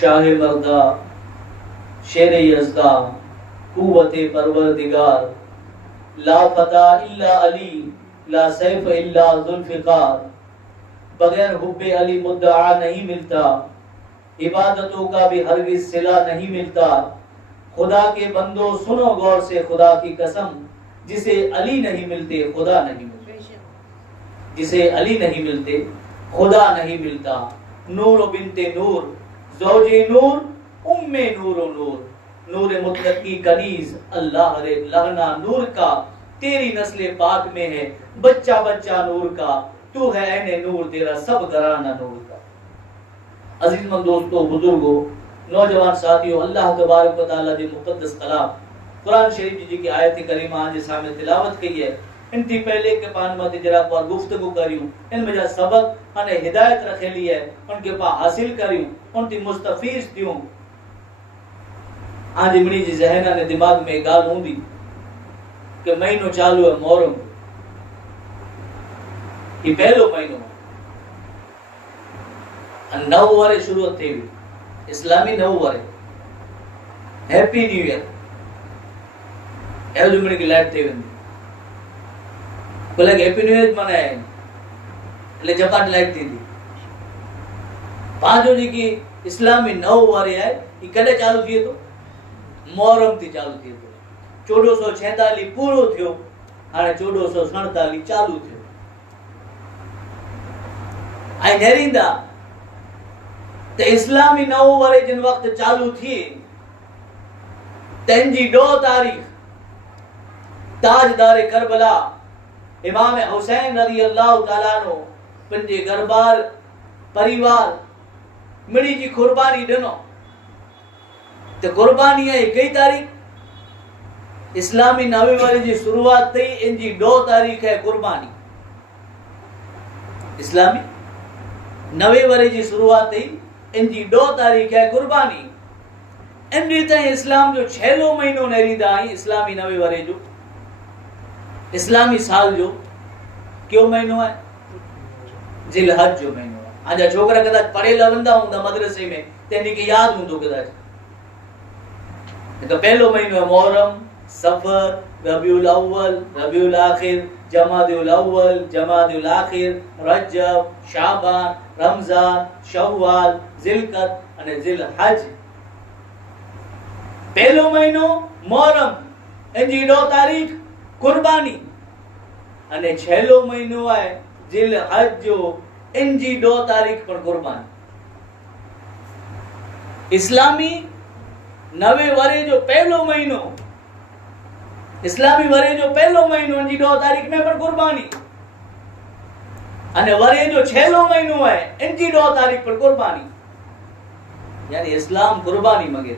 शाह मर्दा शेर यज़दा कुव्वत परवरदिगार ला फता इल्ला अली ला सैफ इल्ला जुल्फ़िकार बगैर हुब्बे अली मुद्दआ नहीं मिलता इबादतों का भी हरगिज़ सिला नहीं मिलता खुदा के बंदो सुनो गौर से खुदा की कसम जिसे अली नहीं मिलते खुदा नहीं मिलते जिसे अली नहीं मिलते खुदा नहीं मिलता नूर बिनते नूर ज़ौजे नूर उम्मे नूर नूर नूर मुतलक की कनीज अल्लाह रे लगना नूर का तेरी नस्ल पाक में है बच्चा बच्चा नूर का तू है ऐने नूर तेरा सब घराना नूर का। अजीजमंद दोस्तों बुजुर्गों नौजवान साथियों अल्लाह तबारक व तआला दी मुक़द्दस कलाम कुरान शरीफ जी की आयत करीमा आज सामने तिलावत की है इनती पहले के पान मत जरा पर गुफ्तगू करियो इन में सबक अने हिदायत रखेली है उनके पा हासिल करियो उनती मुस्तफीज दियो आज इमड़ी जी जहना ने दिमाग में गाल होंदी कि महीनो चालू है मोहर्रम ये पहलो महीनो नव वरे शुरू थी इस्लामी नव वरे हैप्पी न्यू ईयर एवं जुमड़ी की लाइट थी वंदी बोले हैप्पी न्यू ईयर मनाए એટલે જપાટ લાઈટ थी पांचो जी की इस्लामी नव वरे है ये कदे चालू थी तो मोहर्रम थी चालू थी 1446 पूरो थियो हाणे 1447 चालू थियो आई नेरिंदा ते इस्लामी नव वरे जिन वक्त चालू थी तंजी 2 तारीख ताजदार करबला इमाम हुसैन रज़ी अल्लाह तआला नो पंजे घरबार परिवार मिड़ी जी कुर्बानी दिनो तो कुर्बानी है कई तारीख इस्लामी नवे वाले जी शुरुआत थी इनजी 2 तारीख है कुर्बानी इस्लामी नवे वाले जी शुरुआत थी इनजी 2 तारीख है कुर्बानी इन रीते इस्लाम जो 6 महीनो नेरीदा आई इस्लामी नवे वाले जो इस्लामी साल जो क्यों महीनो है जिलहज जो महीनो है आजा छोकरा कदा पढ़े लवंदा हुंदा मदरसे में तेनी के याद हुंदो कदा तो पहलो महीनो है मुहर्रम सफर रबीउल अव्वल रबीउल आखिर जमादुल अव्वल जमादुल आखिर रजब शाबान रमजान शव्वाल जिलकत અને जिलहज पहलो महीनो मुहर्रम एजी 2 तारीख कुर्बानी અને छेलो महीनो है जिलहज जो एजी 2 तारीख पर कुर्बानी इस्लामी नवे वरे जो पहलो महीनो इस्लामी वरे जो पहलो महीनो जी 2 तारीख में पण कुर्बानी अने वरे जो 6लो महीनो है इनजी 2 तारीख पर कुर्बानी यानी इस्लाम कुर्बानी मगे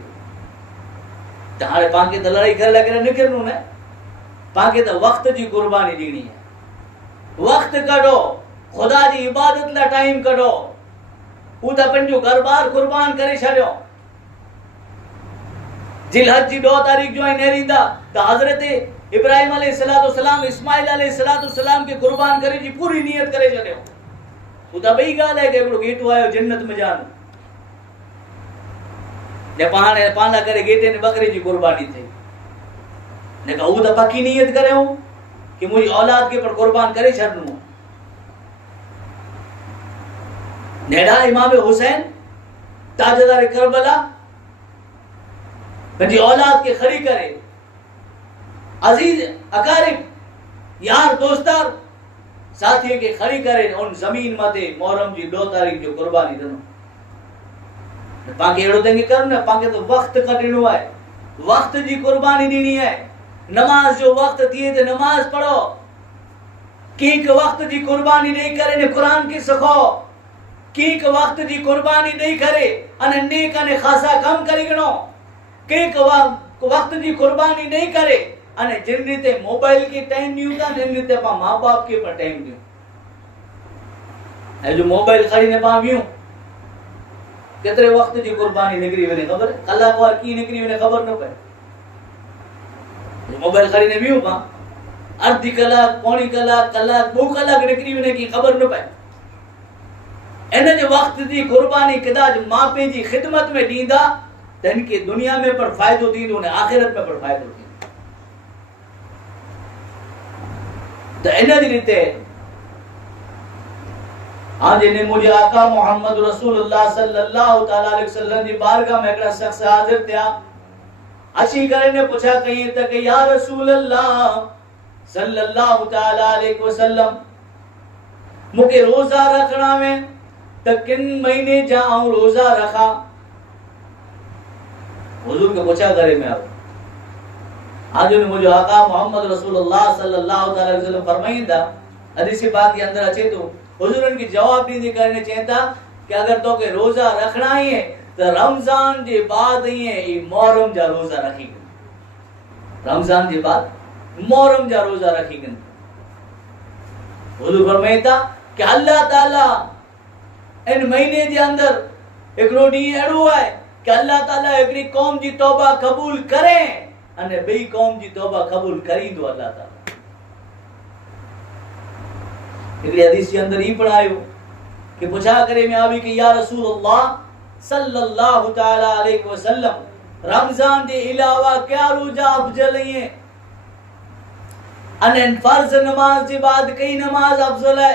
तो हाणे पाके तो लड़ाई कर लगे निकरनु ने पाके तो वक्त जी कुर्बानी दीनी है वक्त कढो खुदा जी इबादत ला टाइम कढो उ तो पंजो घर-बार कुर्बान करे छड्यो जिलहज जी 2 तारीख जो है नेरींदा तो हजरत इब्राहिम अलैहिस्सलाम इस्माइल अलैहिस्सलाम के कुर्बान करे जी पूरी नियत करे छड्यो उ तो बई गाल है के एकड़ो गेटो आयो जन्नत में जान ने पाने पाला करे गेटे ने बकरी जी कुर्बानी थी ने कहू तो पक्की नियत करे हूं कि मुझी औलाद के पर कुर्बान करे छड़नू नेड़ा इमाम हुसैन ताजदार करबला पंजी औलाद के खड़ी करे अजीज अकारिब यार दोस्तार साथी के खड़ी करे उन जमीन मते मुहर्रम जी 2 तारीख जो कुर्बानी दनो पाके एड़ो देंगे कर ना पाके तो वक्त कढणो है वक्त जी कुर्बानी दीनी है नमाज जो वक्त थिए तो नमाज पढ़ो कीक वक्त जी कुर्बानी नहीं करे ने कुरान की सखो कीक वक्त जी कुर्बानी नहीं करे अने नेक अने खासा काम करी गणो कीक वक्त जी कुर्बानी नहीं करे अने जिन रीते मोबाइल की टाइम दियो ता जिन रीते पा मां बाप के पर टाइम दियो ए जो मोबाइल खरीने पावियो केतरे वक्त जी कुर्बानी निकरी वने खबर कलाक वार की निकरी वने खबर न पए मोबाइल खरीने बियो पा अर्धी कलाक पौनी कलाक 2 कलाक निकरी वने की खबर न पए एने जो वक्त जी कुर्बानी कदाच मां पे जी खिदमत में दींदा तन के दुनिया में पर फायदो दींदो ने आखिरत में पर फायदो दींदो तो एने रीते आज ने मुझे आका मोहम्मद रसूलुल्लाह सल्लल्लाहु तआला अलैहि वसल्लम जी बारगाह में एकड़ा शख्स हाजिर थिया अची करे ने पूछा कहीं त कि या रसूल अल्लाह सल्लल्लाहु तआला अलैहि वसल्लम मुके रोजा रखना में त किन महीने जा रोजा रखा हुजूर के पूछा करे में आज ने मुझे आका मोहम्मद रसूलुल्लाह सल्लल्लाहु तआला अलैहि वसल्लम फरमाइंदा हदीस पाक के अंदर अचे तो हुजूर उनकी जवाब दी करने चाहता कि अगर तो के रोजा रखना ही है तो रमजान के बाद ही है ये मुहर्रम जा रोजा रखेंगे रमजान के बाद मुहर्रम जा रोजा रखेंगे हुजूर फरमाइता कि अल्लाह ताला इन महीने के अंदर एक रोटी एड़ो है कि अल्लाह ताला एकरी कौम जी तौबा कबूल करे अने बई कौम जी तौबा कबूल करींदो अल्लाह ताला इसलिए हदीस के अंदर ही पढ़ायो कि पूछा करे में आवी कि या रसूल अल्लाह सल्लल्लाहु तआला अलैहि वसल्लम रमजान के अलावा क्या रोजा अफजल है अने फर्ज नमाज के बाद कई नमाज अफजल है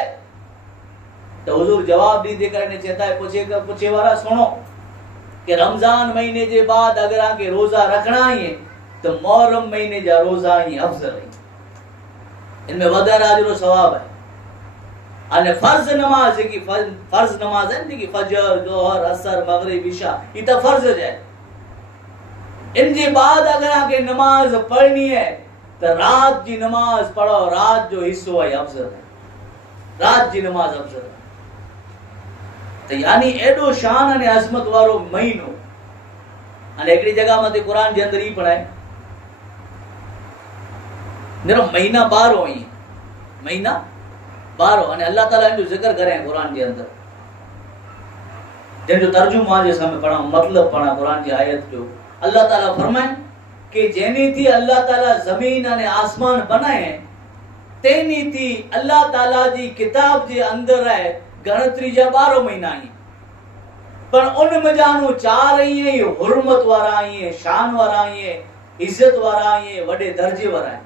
तो हुजूर जवाब दी करने चाहता है पूछे वाला सुनो कि रमजान महीने के बाद अगर आके रोजा रखना है तो मुहर्रम महीने जा रोजा ही अफजल है इनमें वदारा अजर सवाब है अने फर्ज नमाज की फर्ज नमाज है कि फजर जोहर असर मगरिब इशा ये तो फर्ज है इनके बाद अगर आके नमाज पढ़नी है तो रात की नमाज पढ़ो रात जो हिस्सो है अफजल है रात की नमाज अफजल है तो यानी एडो शान अने अजमत वारो महीनो अने एकड़ी जगह मते कुरान के अंदर ही पढ़ाए निरो महीना 12 ही महीना 12 अने अल्लाह ताला इनो जिक्र करे कुरान के अंदर जिन जो तर्जुमा जे सामने पढ़ा मतलब पढ़ा कुरान की आयत जो अल्लाह ताला फरमाए कि जेनी थी अल्लाह ताला जमीन अने आसमान बनाए तेनी थी अल्लाह ताला जी किताब जे अंदर है गणतरी जा 12 महीना ही पर उन मजानो 4 ही है हुर्मत वारा ही है शान वारा ही है इज्जत वारा ही है बड़े दर्जे वारा है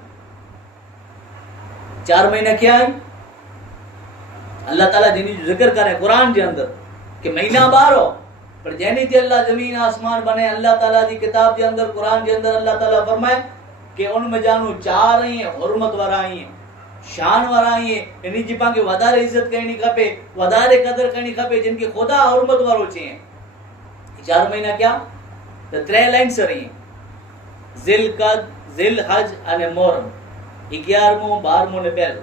4 महीना क्या है अल्लाह ताला जिनी जिक्र करे कुरान के अंदर कि महीना 12 पर जैनी थी अल्लाह जमीन आसमान बने अल्लाह ताला की किताब के अंदर कुरान के अंदर अल्लाह ताला फरमाए कि उन में जानू 4 ही है हुर्मत वारा ही है शान वारा ही है इनी जी पाके वधारे इज्जत करनी खपे वधारे कदर करनी खपे जिनके खुदा हुर्मत वारो छे 4 महीना क्या तो 3 लाइन से रही जिलकद ઝિલ હજ અને મોહરમ 11મો 12મો ને 1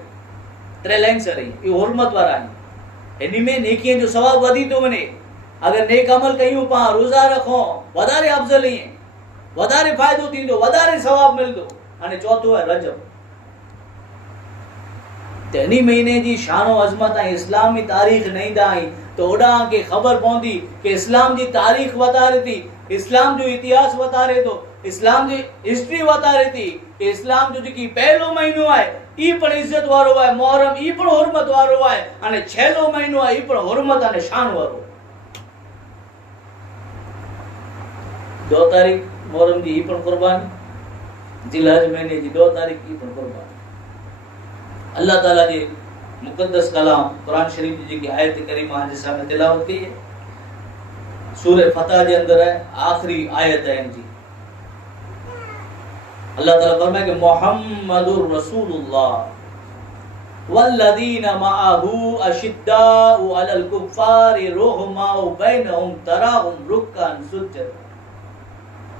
ત્રે લાઈન સર એ હુરમત વાળા એની में नेकी जो सवाब वधी तो वने अगर नेक अमल कयूं पा रोजा रखो वधारे अफजल है वधारे फायदो थींदो वधारे सवाब मिलदो अने चौथो है रजब तेनी महीने जी शानो अजमत है इस्लाम की तारीख नहीं दाई तो ओडा के खबर पौंदी कि इस्लाम जी तारीख बता रही थी इस्लाम जो इतिहास बता रहे तो इस्लाम जी हिस्ट्री बता रही थी कि इस्लाम जो जी पहलो महीनो है ई पण इज्जत वारो है मुहर्रम ई पण हुरमत वारो है अने छेलो महीनो है ई पण हुरमत अने शान वारो 2 तारीख मुहर्रम जी ई पण कुर्बानी जिलहज महीने जी 2 तारीख ई पण कुर्बानी अल्लाह ताला जी मुकद्दस कलाम कुरान शरीफ जी की आयत करीमा जे सामने तिलावत की है सूरह फतह जे अंदर है आखिरी आयत है जी अल्लाह ताला फरमाए कि मुहम्मदुर रसूलुल्लाह वल्लदीना मअहू अशिद्दाउ अलल कुफ्फारि रुहमाउ बैनहुम तराहुम रुक्कन सुज्जद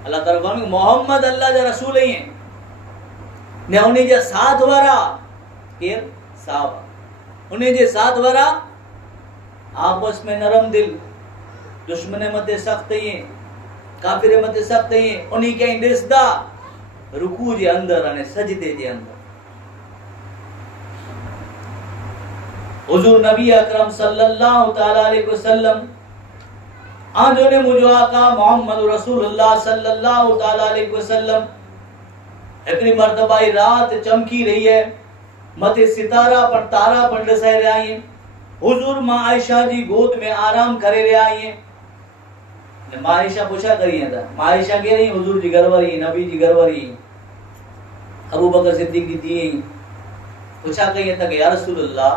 अल्लाह ताला फरमाए कि मोहम्मद अल्लाह जा रसूल हैं ने उन्हीं जे साथ वारा केर साहबा उन्हीं जे साथ वारा आपस में नरम दिल दुश्मने मते सख्त हैं काफिरे मते सख्त हैं उन्हीं के इंदिसदा रुकू जे अंदर अने सजदे जे अंदर हुजूर नबी अकरम सल्लल्लाहु तआला अलैहि वसल्लम आजो ने मुझो आका मोहम्मद रसूलुल्लाह सल्लल्लाहु तआला अलैहि वसल्लम एकरी मर्तबा रात चमकी रही है मथे सितारा पर तारा पर दसाई रहा है हुजूर मां आयशा जी गोद में आराम करे रहा है मां आयशा पूछा करी था मां आयशा कह रही हुजूर जी घरवारी नबी जी घरवारी अबू बकर सिद्दीक जी दी पूछा कही था कि या रसूलुल्लाह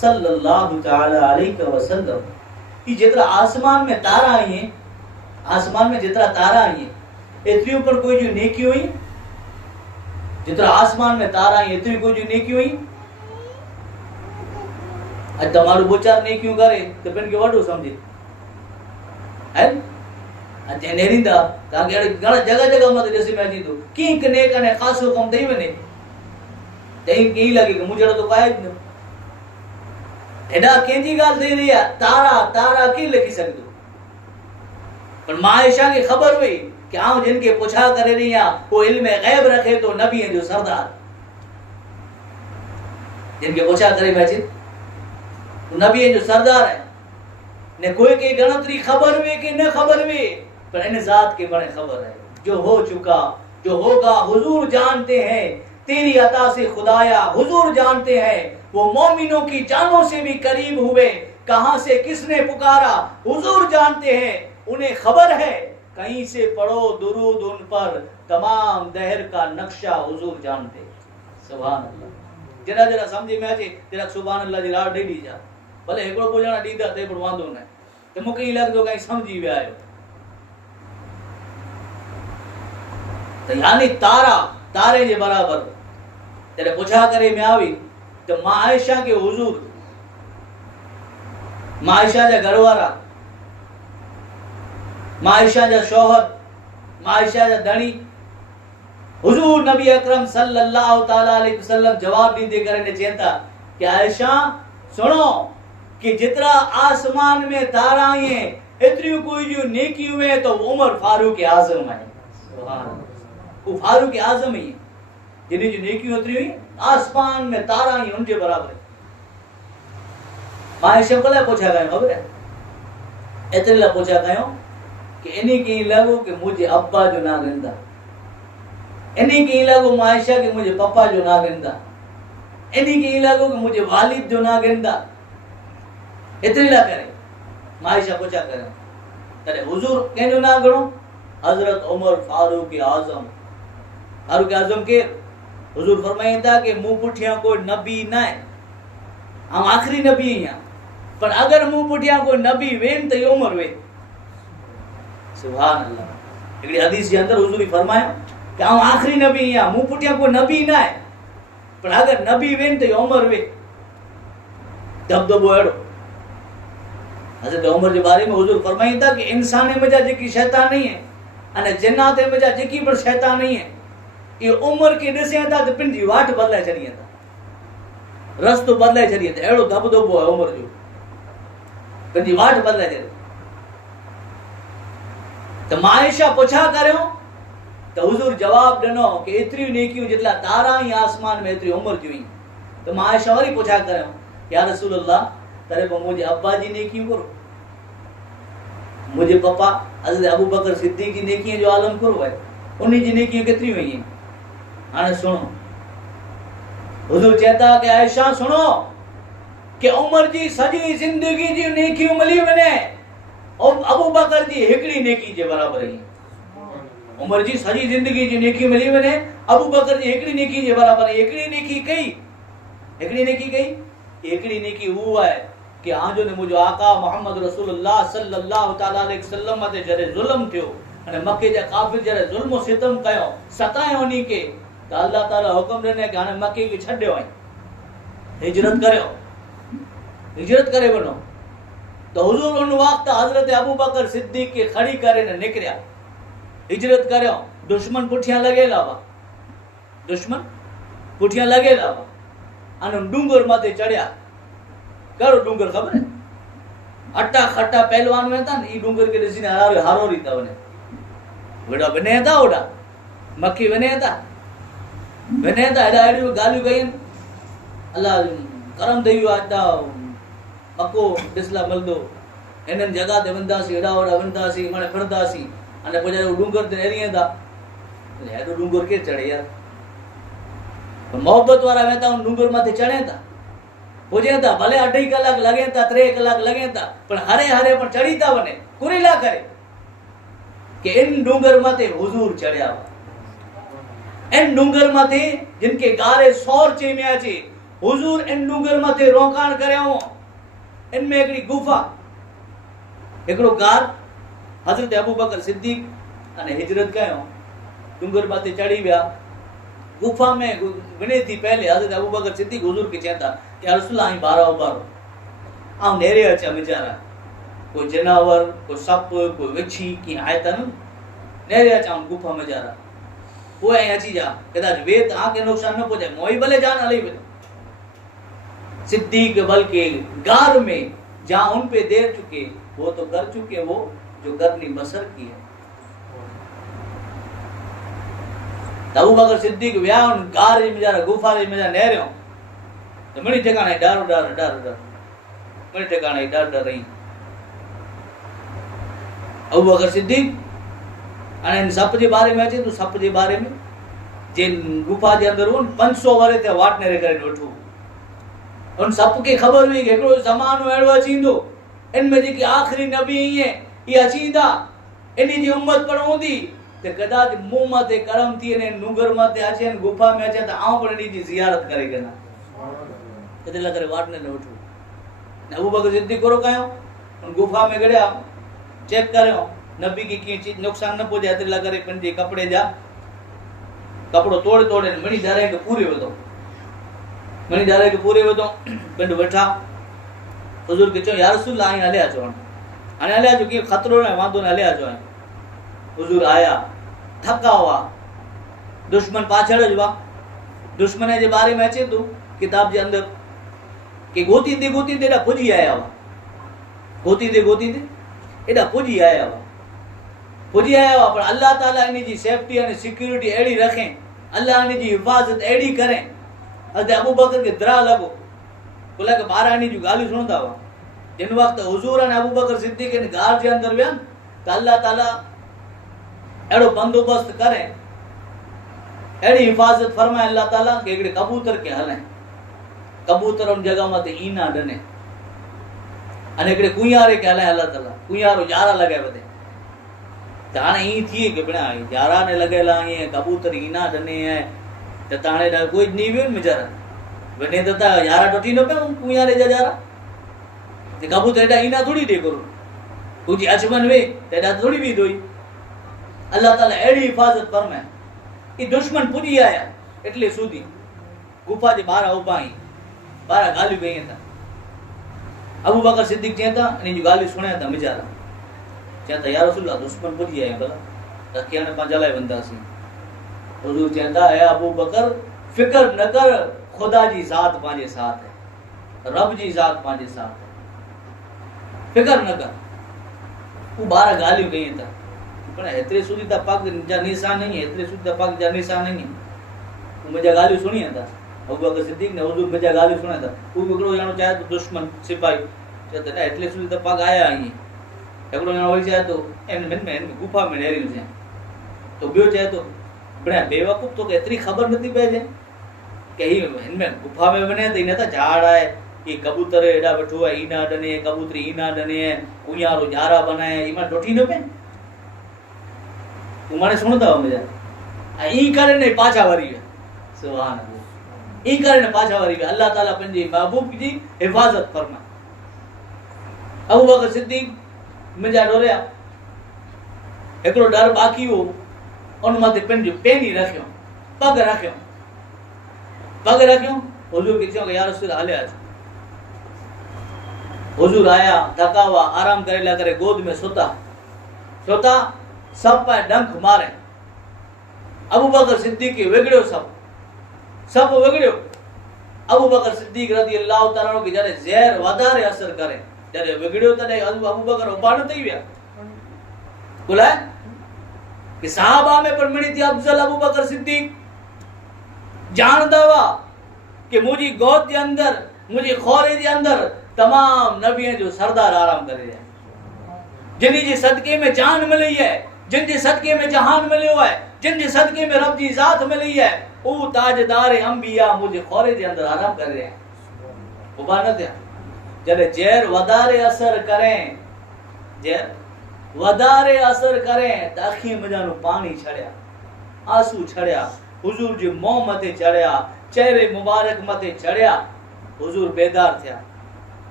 सल्लल्लाहु तआला अलैहि वसल्लम ई जितना आसमान में तारा आई है आसमान में जितना तारा आई है इतनी ऊपर कोई जो नेकी हुई जितना आसमान में तारा आई इतनी कोई जो नेकी हुई आज तमारू बोचार नेकियों करे तो पेन के वडो समझे है अजे नेरींदा ताके घणा जगह जगह मत जैसे मैं जी तो की कने कने खासो कम दई वने तई की लगे कि मुजड़ो तो काए न एडा केजी गाल दे रिया तारा तारा की लिखी सकदो पर मां आयशा की खबर हुई कि आऊं जिनके पूछा करे रिया वो इल्म गैब रखे तो नबी है जो सरदार जिनके पूछा करे मैचिन तो नबी है जो सरदार है ने कोई की गणतरी खबर हुई कि न खबर हुई पर इन जात के बड़े खबर है जो हो चुका जो होगा हुजूर जानते हैं तेरी अता से खुदाया हुजूर जानते हैं वो मोमिनों की जानों से भी करीब हुए कहां से किसने पुकारा हुजूर जानते हैं उन्हें खबर है कहीं से पढ़ो दुरूद उन पर तमाम दहर का नक्शा हुजूर जानते सुभान अल्लाह जरा जरा समझी में अचे जरा सुभान अल्लाह जी राह ॾेई जा भले हिकिड़ो ॿुधण ॾींदा ते पण वांदो न त मूंखे ई लॻंदो कहीं समझी विया आहियो तो यानी तारा तारे जे बराबर तेरे पूछा करे में आवी तो मां आयशा के हुजूर मां आयशा जा घरवारा मां आयशा जा शौहर मां आयशा जा धणी हुजूर नबी अकरम सल्लल्लाहु तआला अलैहि वसल्लम जवाब दींदे करे ने चेता कि आयशा सुनो कि जितना आसमान में तारा हैं इतनी कोई जो नेकी हुए तो उमर फारूक आजम है सुभान अल्लाह वो फारूक आजम ही जिन्हें जो नेकी उतरी हुई आसमान में तारा ही उनके बराबर है मां आयशा को पूछा गया खबर है इतने ला पूछा गयो कि इन्हीं की लगो कि मुझे अब्बा जो ना गिंदा इन्हीं की लगो मां आयशा कि मुझे पापा जो ना गिंदा इन्हीं की लगो कि मुझे वालिद जो ना गिंदा इतने ला करे मां आयशा पूछा करे तेरे हुजूर केनो ना गणो हजरत उमर फारूक आजम फारूक आजम के हुजूर फरमाया था कि मुंह पुठिया कोई नबी ना है हम आखिरी नबी हैं पर अगर मुंह पुठिया कोई नबी वेन तो उमर वे सुभान अल्लाह एकड़ी हदीस के अंदर हुजूर फरमाया कि हम आखिरी नबी हैं मुंह पुठिया कोई नबी ना है पर अगर नबी वेन तो उमर वे दबदबो एड़ो हजरत उमर के बारे में हुजूर फरमाया था कि इंसान में जा जेकी शैतान नहीं है अने जन्नत में जा जेकी पर शैतान नहीं है ये उम्र के ॾिसे था त पिन जी वाट बदलाए छॾी था, रस्तो बदलाए छॾी था। अहिड़ो दबदबो आहे उम्र जो, पिन जी वाट बदलाए छॾे। त मां आयशा पुछा करियो त हुजूर जवाब ॾिनो कि एतिरियूं नेकियूं जेतिरा तारा ई आसमान में एतिरी उम्र जूं। त मां आयशा वरी पुछा करियो या रसूल अल्लाह, तॾहिं पोइ मुंहिंजे अब्बा जी नेकियूं करो, मुंहिंजे पप्पा हज़रत अबू बकर सिद्दीक़ जी नेकीअ जो आलम करो आहे, उन जी नेकियूं केतिरियूं आहिनि। हाणे सुनो, हुजूर चवंदा कि आयशा सुनो कि उमर जी सॼी ज़िंदगी जी नेकियूं मिली वञे और अबू बकर जी हिकिड़ी नेकी जे बराबर ही। उमर जी सॼी ज़िंदगी जी नेकी मिली वञे, अबू बकर जी हिकिड़ी नेकी जे बराबर। हिकिड़ी नेकी कई, हिकिड़ी नेकी कई, हिकिड़ी नेकी हू आहे कि आजो ने मुंहिंजो आका मोहम्मद रसूलुल्लाह सल्लल्लाहु तआला अलैहि वसल्लम ते जॾहिं ज़ुल्म थियो, अने मके जा काफ़िर जॾहिं ज़ुल्म सितम कयो, सतायो उन्हीं के, त अल्लाह ताला हुक्म ॾिने कि हाणे मके खे छॾियो ऐं हिजरत करियो, हिजरत करे वञो। तो हुजूर उन वक्त हजरत अबू बकर सिद्दीक के खड़ी करे ने निकरिया, हिजरत करियो। दुश्मन पुठियां लगेला हुआ, दुश्मन पुठियां लगेला हुआ, अने डूंगर मथे चढ़िया। कहिड़ो डूंगर ख़बर है? अट्टा खट्टा पहलवान में था न, ई डूंगर के ॾिसी हारो री था वञे, वॾा वञे था, ओॾा मक्खी वञे था, वञे था, हेॾा हेॾियूं ॻाल्हियूं कयूं। अल्लाह करम ॾेई वियो आहे, मको ॾिसला मिलंदो, हिननि जॻह ते वेंदासीं, हेॾा होॾा वेंदासीं, माने फिरंदासीं, अने पोइ जॾहिं डूंगर ते एरी वेंदा, हेॾो डूंगर केरु चढ़े यार? मोहबत वारा वेंदा उन डूंगर मथे चढ़े था, पुॼे था, भले 2.5 कलाक लॻे था, 3 कलाक लॻे था, पर हरे हरे पर चढ़ी था वञे, कुरीला करे कि इन डूंगर मथे हुजूर चढ़िया हुआ। इन डूंगर मथे जिनके गारे सौर चई में अचे, हुजूर इन डूंगर मथे रोकाण करियो। इनमें हिकिड़ी गुफा, हिकिड़ो गार, हज़रत अबू बकर सिद्दीक अने हिजरत कयो, डूंगर मथे चढ़ी विया। गुफा में वञे थी पहले हज़रत अबू बकर सिद्दीक हुजूर के चवंदा कि रसूल आई बारो उबारो, ऐं नेरे अचा वीचारा, कोई जनावर, कोई सप, कोई विछी कीअं आहे त न, नेरे अचा गुफा में वीचारा, पोइ ऐं अची जा, कदाच वेद आंखे नुक़सान न पहुंचे, मोई भले जान हली वञे। सिद्दीक बल्कि गार में जहां उन पे देर चुके, वो तो कर चुके वो जो करनी बसर की है। अबू बकर सिद्दीक विया उन गार जी मज़ार, गुफा जी मज़ार नेरियो, तो मिड़ी ठिकाणे डर डर डर डर, मिड़ी ठिकाणे डर डर रही। अबू बकर सिद्दीक हाणे इन सप जे बारे में अचे तो सप जे बारे में, जिन गुफा जे अंदर उन 500 वारे ते वाट नेरे करे वठो। उन सप के ख़बर हुई कि हिकिड़ो ज़मानो अहिड़ो अचींदो, इनमें जेकी आख़िरी नबी इहे अचींदा, इन जी उम्मत पर हूंदी, त कदाच मुंहुं मथे करम थी वञे, डूंगर मथे अचनि, गुफा में अचनि, त आऊं पण इन जी ज़ियारत करे कंदा, हिते लाइ करे वाट न वठो। अबू बकर सिद्दीक़ करो कयो, उन गुफा में गड़िया, चेक करियो नबी की कीअं चीज नुक़सान न पहुचे, हिते लाइ करे पंहिंजे कपिड़े जा कपिड़ो तोड़े तोड़े मणी डारे खे पूरे विधो, मणी डारे खे पूरे विधो, पिंड वेठा। हुजूर खे चयो या रसूल आई हलिया अचो, हाणे हलिया अचो, कीअं ख़तरो न, वांदो न, हलिया अचो। हुजूर आया, थका हुआ, दुश्मन पाछड़ हुआ। दुश्मन जे बारे में अचे थो किताब जे अंदर कि गोतींदे गोतींदे एॾा पुॼी आया हुआ, गोतींदे गोतींदे एॾा पुॼी आया हुआ, पुॼी आया हुआ, पर अल्लाह ताला इन जी सेफ्टी ऐं सिक्योरिटी अहिड़ी रखे, अल्लाह इन जी हिफ़ाज़त अहिड़ी करे। हज़रत अबू बकर खे दरा लॻो, बोला कि ॿार इन जूं ॻाल्हियूं सुणंदा हुआ। जिन वक़्तु हुजूर ऐं अबू बकर सिद्दीक़ इन गार जे अंदर विया त अल्लाह ताला अहिड़ो बंदोबस्त करे, अहिड़ी हिफ़ाज़त फरमाए अल्लाह ताला कि हिकिड़े कबूतर खे हलाए, कबूतर उन जॻह मथे ईना ॾिने, अने हिकिड़े कुंयारे खे हलाए अल्लाह ताला, कुंयारो यारा लॻाए वधे। त हाणे ईअं थिए कि बिना यारा ने लॻियल आहे, ईअं कबूतर ईना ॾिने आहे, त हाणे कोई ॾींहुं वियो न वीचारा, वञे त यारा टुटी न पिया कुंयारे जा यारा, त कबूतर हेॾा ईना थोड़ी ॾे करो, कुझु अचवञ वे त हेॾा थोड़ी बीहंदो ई। अल्लाह ताला अहिड़ी हिफ़ाज़त फरमाए, ई दुश्मन पुॼी आया, एटले सूदी गुफा जे ॿाहिरां उभा आहीं, ॿाहिरां ॻाल्हियूं कयूं था। अबू बकर सिद्दीक़ चवनि था, इन जूं ॻाल्हियूं सुणिया था वीचारा, चवनि था या रसूल दुश्मन पुॼी आया, भला रखी हाणे पंहिंजा लाइ वेंदासीं। हुजूर चवंदा है अबू बकर फिक्र न कर, खुदा जी ज़ात पंहिंजे साथ है, रब जी ज़ात पंहिंजे साथ है, फिक्र न कर। वो 12 ॻाल्हियूं कयूं था, पर हेतिरे सुधी त पग जा निशान नहीं है, हेतिरे सुधी त पग जा निशान नहीं है। वो मुंहिंजा ॻाल्हियूं सुणी था अबू बकर सिद्दीक़ ने, हुजूर मुंहिंजा ॻाल्हियूं सुणे था। हू हिकिड़ो ॼणो चाहे तो दुश्मन सिपाही चए त हेतिरे सुधी त पग आया ईअं, हिकिड़ो ॼणो वरी चए थो हिन गुफ़ा में नेरियूं थियनि, तो ॿियो चए थो बड़ा बेवकूफ़ तोखे एतिरी ख़बर नथी पइजे कि हिन में गुफ़ा में वञे त हिन त झाड़ आहे, ये कबूतर एॾा वेठो आहे, ई ना ॾने कबूतरी ई ना ॾने उयारो ॼारा बनाए, ई मां टोठी न पे तूं माने सुणंदा मुंहिंजा ऐं ई करे ने पाछा वरी विया। सुभान अल्लाह, ई करे ने पाछा वरी विया। अल्लाह ताला पंहिंजे महबूब जी हिफ़ाज़त फरमाए। अबू बकर सिद्दीक़ मुंहिंजा डोरिया, हिकिड़ो डर बाक़ी हो, उन मथे पंहिंजो पेनी रखियो, पग रखियो, पग रखियो। हुजूर खे चयो कि या रसूल हले अचो। हुजूर आया, थका हुआ, आराम करे ला करे गोद में सुता, सब पे डंक मारे। अबू बकर सिद्दीक़ विगड़ियो, सब विगड़ियो। अबू बकर सिद्दीक़ रज़ी अल्लाह तआला अन्हु खे जॾहिं ज़हर वधारे असर करे, जॾहिं विगड़ियो तॾहिं अबू बकर उबाण थी विया। बोला कि साहबा में पर मिली थी अफजल अबू बकर सिद्दीक़, जानदा हुआ कि मुझी गोद के अंदर, मुझी खोरे के अंदर तमाम नबियों जो सरदार आराम करे है, जिन्हीं जे सदके में जान मिली है, जिन जे सदके में जहान मिलियो है, जिन जे सदके में रब जी ज़ात मिली है, वो ताजदार अंबिया मुझे खोरे के अंदर आराम कर रहे हैं। उबान थिया जॾहिं ज़हर वधारे असर करें, ज़हर वधारे असर करें त अखियुनि में ॼणो पानी छड़िया, आंसू छड़िया, हुजूर जे मुंह मथे चढ़िया, चेहरे मुबारक मथे चढ़िया। हुजूर बेदार थिया,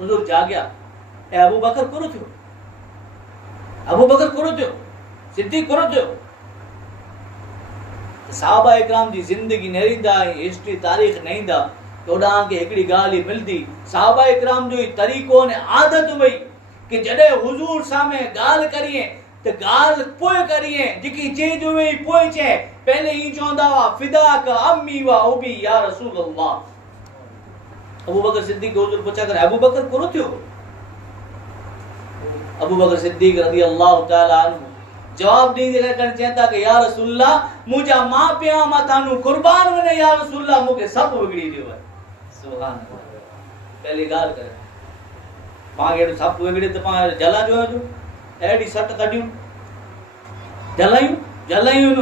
हुजूर जागिया। ए अबू बकर कुरो थियो, अबू बकर कुरो थियो, सिद्दीक़ कुरो थियो। साहबा इकराम जी जिंदगी नेरींदा, हिस्ट्री तारीख़ नईंदा तोॾां के हिकिड़ी ॻाल्हि मिलदी। साहबा इकराम जो तरीक़ो ने आदत हुई कि जॾहिं हुजूर सामे ॻाल्हि करिए त ॻाल्हि पोइ करिए, जेकी चेंज हुई पोइ चए। पहले ही चवंदा हुआ फिदा का अम्मी व अबी या रसूल अल्लाह। अबू बकर सिद्दीक़ हुजूर पुछा करे अबू बकर कुरो थियो? अबू बकर सिद्दीक़ रज़ी अल्लाह तआला अन्हु जवाब ॾींदे करे चवंदा कि या रसूलल्लाह, मुंहिंजा माउ पीउ मां तानू कुर्बान वञे या रसूलल्लाह, मूंखे सभु विगड़ी वियो आहे। सुभान अल्लाह, पहली ॻाल्हि करे पाण खे सभु विगड़े त पाण जला जो अहिड़ी सट कढियूं, जलायूं न।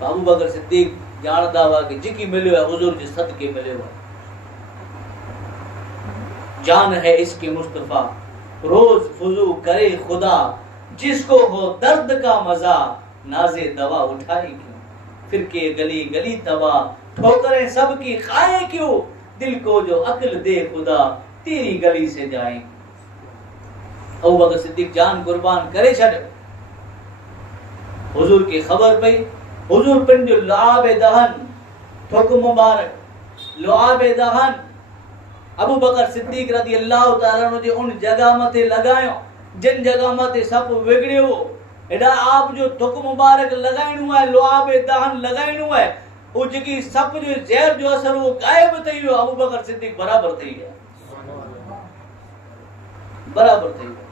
अबू बकर सिद्दीक़ जानदा हुआ कि जेकी मिलियो है हुजूर जे सदके मिलियो है। जान है इसके मुस्तफा, रोज फुजू करे खुदा, जिसको हो दर्द का मजा, नाजे दवा उठाए क्यों, फिर के गली गली तबा, ठोकरें सबकी खाए क्यों, दिल को जो अक्ल दे खुदा, तेरी गली से जाए। अबू बकर सिद्दीक़ जान कुर्बान करे छॾियो। हुजूर की खबर पई, हुजूर पंहिंजो लुआब दहन, ठोक मुबारक, लुआब दहन अबू बकर सिद्दीक़ रज़ी अल्लाह तआला अन्हु जे उन जगह मथे लगायो जिन जगह मथे सब विगड़ियो। एडा आप जो ठोक मुबारक लगाइणो है, लुआब दहन लगाइणो है, वो जेकी सप जो ज़हर जो असर वो गायब थी वियो। अबू बकर सिद्दीक़ बराबर थी गया, बराबर थी गया।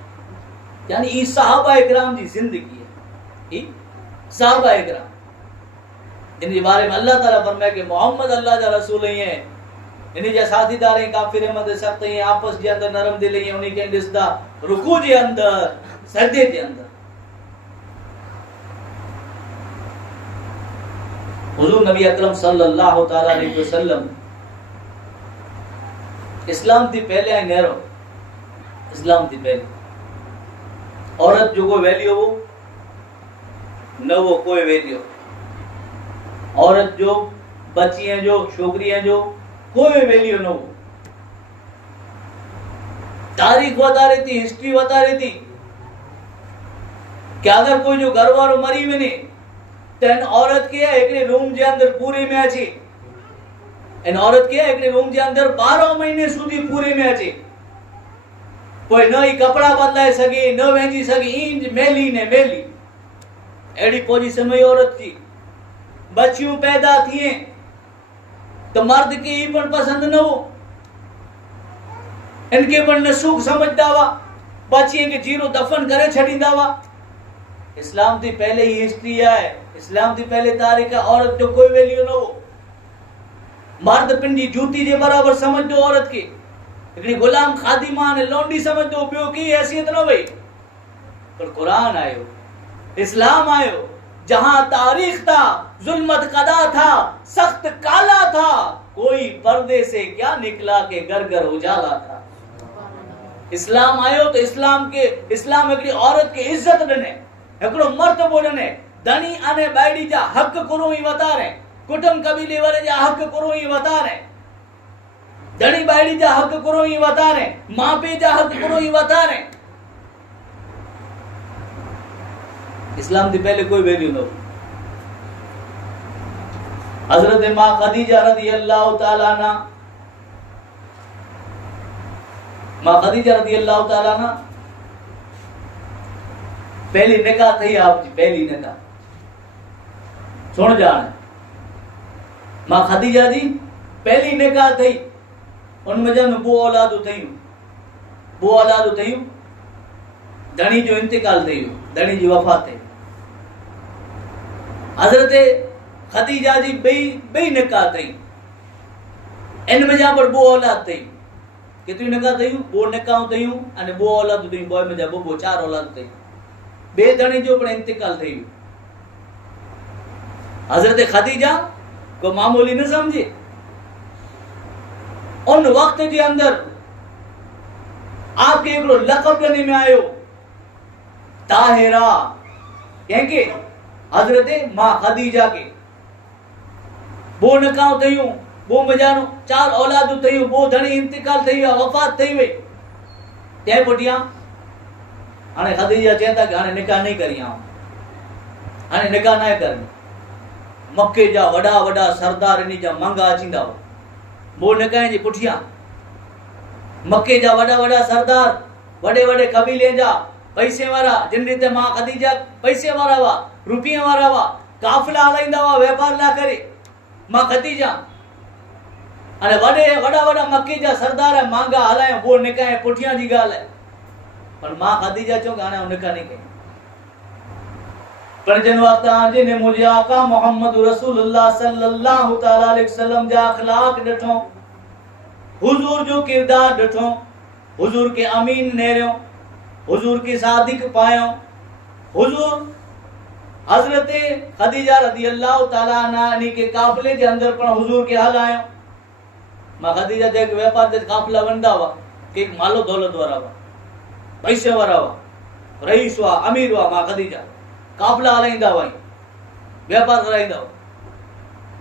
यानी ई सहाबा इकराम जी जिंदगी है, ई सहाबा इकराम इन जे बारे में अल्लाह ताला फरमाए कि मोहम्मद अल्लाह जा रसूल ही है, इन जा साथीदार ही काफिर मद सख्त ही, आपस जे अंदर नरम दिल ही, उन्हीं के दिसदा रुकू जे अंदर, सजदे जे अंदर। हुजूर नबी अकरम सल्लल्लाहु तआला अलैहि वसल्लम इस्लाम थी पहले आई नेरो, इस्लाम थी पहले औरत जो कोई वैल्यू हो न वो कोई वैल्यू, औरत जो बच्ची है जो छोकरी है जो कोई वैल्यू न हो। तारीख बता रही थी, हिस्ट्री बता रही थी कि अगर कोई जो घर वारो मरी वने तो इन औरत के एकड़े रूम जे अंदर पूरे में अचे, इन औरत के एकड़े रूम जे अंदर 12 महीने सुधी पूरे में अचे, कोई न ही कपड़ा बदलाए सके, न वेंजी सके, इंज मेली ने मेली, एड़ी पोजीशन में औरत थी। बच्चियों पैदा थिए तो मर्द के ही पण पसंद न हो, इनके पण न सुख समझदा हुआ, बच्चियों के जीरो दफन करे छड़ींदा हुआ। इस्लाम थी पहले ही हिस्ट्री है, इस्लाम थी पहले तारीख है, औरत जो कोई वैल्यू न हो। मर्द पिंडी जूती जे बराबर समझ दो औरत की, हिकिड़ी गुलाम खादिमा ने लौंडी समझ दो, ॿियो की हैसियत न भई। पर कुरान आयो, इस्लाम आयो, जहां तारीख था, जुल्मत कदा था, सख्त काला था, कोई पर्दे से क्या निकला के घर घर उजाला था। इस्लाम आयो तो इस्लाम हिकिड़ी औरत के इज्जत ॾिने, हिकिड़ो मर्तबो ॾिने। धणी अने बायड़ी जा हक कुरो ही वतारे, कुटुंब कबीले वाले जा हक कुरो ही वतारे, धणी बायड़ी जा हक कुरो ही वतारे, मां पीउ जा हक कुरो ही वतारे। इस्लाम थी पहले कोई वैल्यू न हो। हजरत मां खदीजा रदी अल्लाह ताला अन्हा, मां खदीजा रदी अल्लाह ताला अन्हा पहली निकाह थी आपकी, पहली निकाह सुन जान, मां खदीजा जी पहली निकाह थी, उनमें जन बो औलादू थयूं, धणी जो इंतकाल थयो, धणी जी वफात थई। हजरत खदीजा जी बई निकाह थई, इनमें जा पर बो औलाद थई। केतरी निकाह थयूं? बो निकाह थयूं अने बो औलाद थयूं, बो में जा बो 4 औलाद थई। बे धणी जो पण इंतकाल थई। हजरत खदीजा को मामूली न समझे, उन वक्त के अंदर आपके एक लक़ब देने में आयो ताहिरा, के हजरत मां खदीजा के बो निकाह थयूं, बो मजानो 4 औलाद थयूं, बो धणी इंतकाल थई, वफात थई वई। ते पुठिया हाणे खदीजा चेता कि हाणे निकाह नहीं करी, हाणे निकाह न करनी। मक्के जा वडा वडा सरदार इन जा मंगा अचींदा हो, बो निकाह जी पुठिया मक्के जा वडा वडा सरदार, वडे वडे कबीले जा पैसे वारा, जिन रीते मां खदीजा पैसे वारा हुआ, रुपये वारा हुआ, काफिला हलाईंदा हुआ व्यापार ला करे। मां खदीजा अने वडा वडा मक्के जा सरदार मांगा हलायो, बो निकाह पुठिया जी गाल है। पर मां खदीजा चो हाणे निकाह नहीं कई। पर जन वक्त आजे ने मुझे आका मोहम्मद रसूलुल्लाह सल्लल्लाहु तआला अलैहि वसल्लम जा अखलाक ॾिठो, हुजूर जो किरदार ॾिठो, हुजूर के अमीन नेरियो, हुजूर के सादिक पायो, हुजूर हजरत खदीजा रदी अल्लाह ताला अन्हा के काफिले के अंदर पण हुजूर के हलायो। मां खदीजा देख व्यापार ते काफिला वंदा हुआ, के मालो दौलत वारा हुआ, पैसे वारा हुआ, रईस हुआ, अमीर हुआ। मां खदीजा काफिला हलाईंदा हुआ, व्यापार कराईंदा हुआ।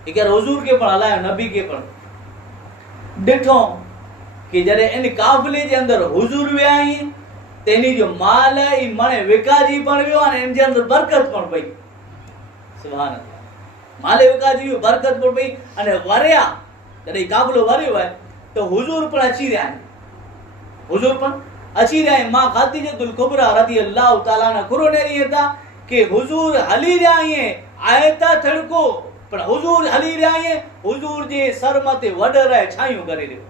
एक हुजूर के पण हलायो, नबी के पण ॾिठो कि जॾहिं इन काफिले जे अंदर हुजूर विया आहिनि त इन जो माल ई मणे विकाजी पण वियो ऐं इन जे अंदर बरकत पण पई। सुभान अल्लाह, माल विकाजी वियो, बरकत पण पई। अने वरिया जॾहिं काफिलो वरियो आहे त हुजूर पण अची रहिया आहिनि, हुजूर पण अची रहिया आहिनि। मां खदीजतुल कुबरा रदी अल्लाह ताला अन्हा कुरो नेरी था कि हुजूर हली रहिया आहिनि, आयता थड़को पर हुजूर हली रहिया आहिनि, हुजूर जे सर मथे वडर आहे, छायूं करे रहियो,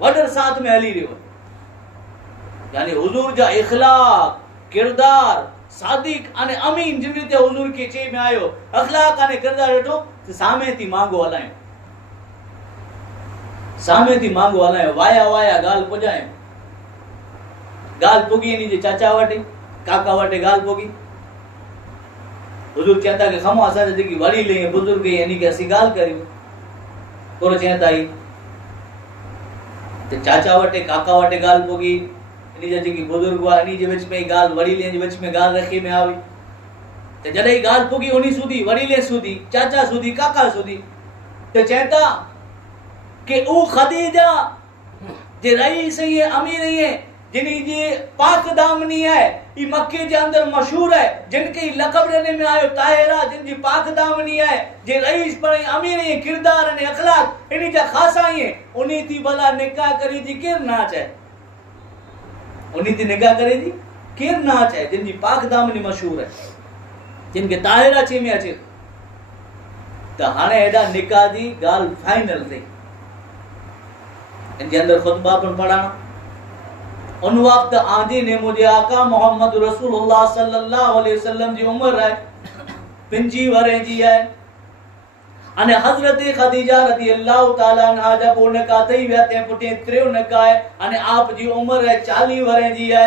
वडर साथ में हली रहियो। यानी हुजूर जा इखलाक, किरदार, सादिक अने अमीन जिन रीते हुजूर के चे में आयो, अखलाक अने किरदार ॾिठो त सामे थी मांगो हलायो, सामे थी मांगो हलायो, वाया वाया गाल पुॼायो। गाल पुगी नी जे चाचा वटे, काका वटे गाल पुगी। हुजूर चवंदा कि खमो असां जेकी वड़ी ले बुजुर्ग यानी कि असीं गाल करियूं, कोरो चवंदा ही त चाचा वटे काका वटे गाल पुगी, इन जा जेकी बुजुर्ग हुआ इन जे विच में गाल, वड़ी ले जे विच में गाल रखी में आई। त जॾहिं गाल पुगी उनी सुधी, वड़ी ले सुधी, चाचा सुधी, काका सुधी, त चवंदा कि ऊ खदीजा जे रईस है, अमीर है, जिनी जे पाक दामनी है, ई मक्के जे अंदर मशहूर है, जिनके लक़ब देने में आयो ताहिरा, जिन जी पाक दामनी है, जे रईस पर अमीर है, किरदार ने अखलाक इन जा खासा है, उनी थी भला निकाह करी जी केर ना चाहे, उनी थी निकाह करे जी केर ना चाहे, जिन जी पाक दामनी मशहूर है, जिनके ताहिरा चे में अचे। त हाणे एडा निकाह जी गाल फाइनल थी इन जे अंदर खुतबा पण पढ़ाना उन वक्त आंधी ने मुझे आका मोहम्मद रसूलुल्लाह सल्लल्लाहु अलैहि वसल्लम जी उम्र है 50 वरे जी है अने हजरत खदीजा रदियल्लाहु ताला अन्हा जब उनका थई विया ते पुटे त्रियो निकाह है अने आप जी उम्र है 40 वरे जी है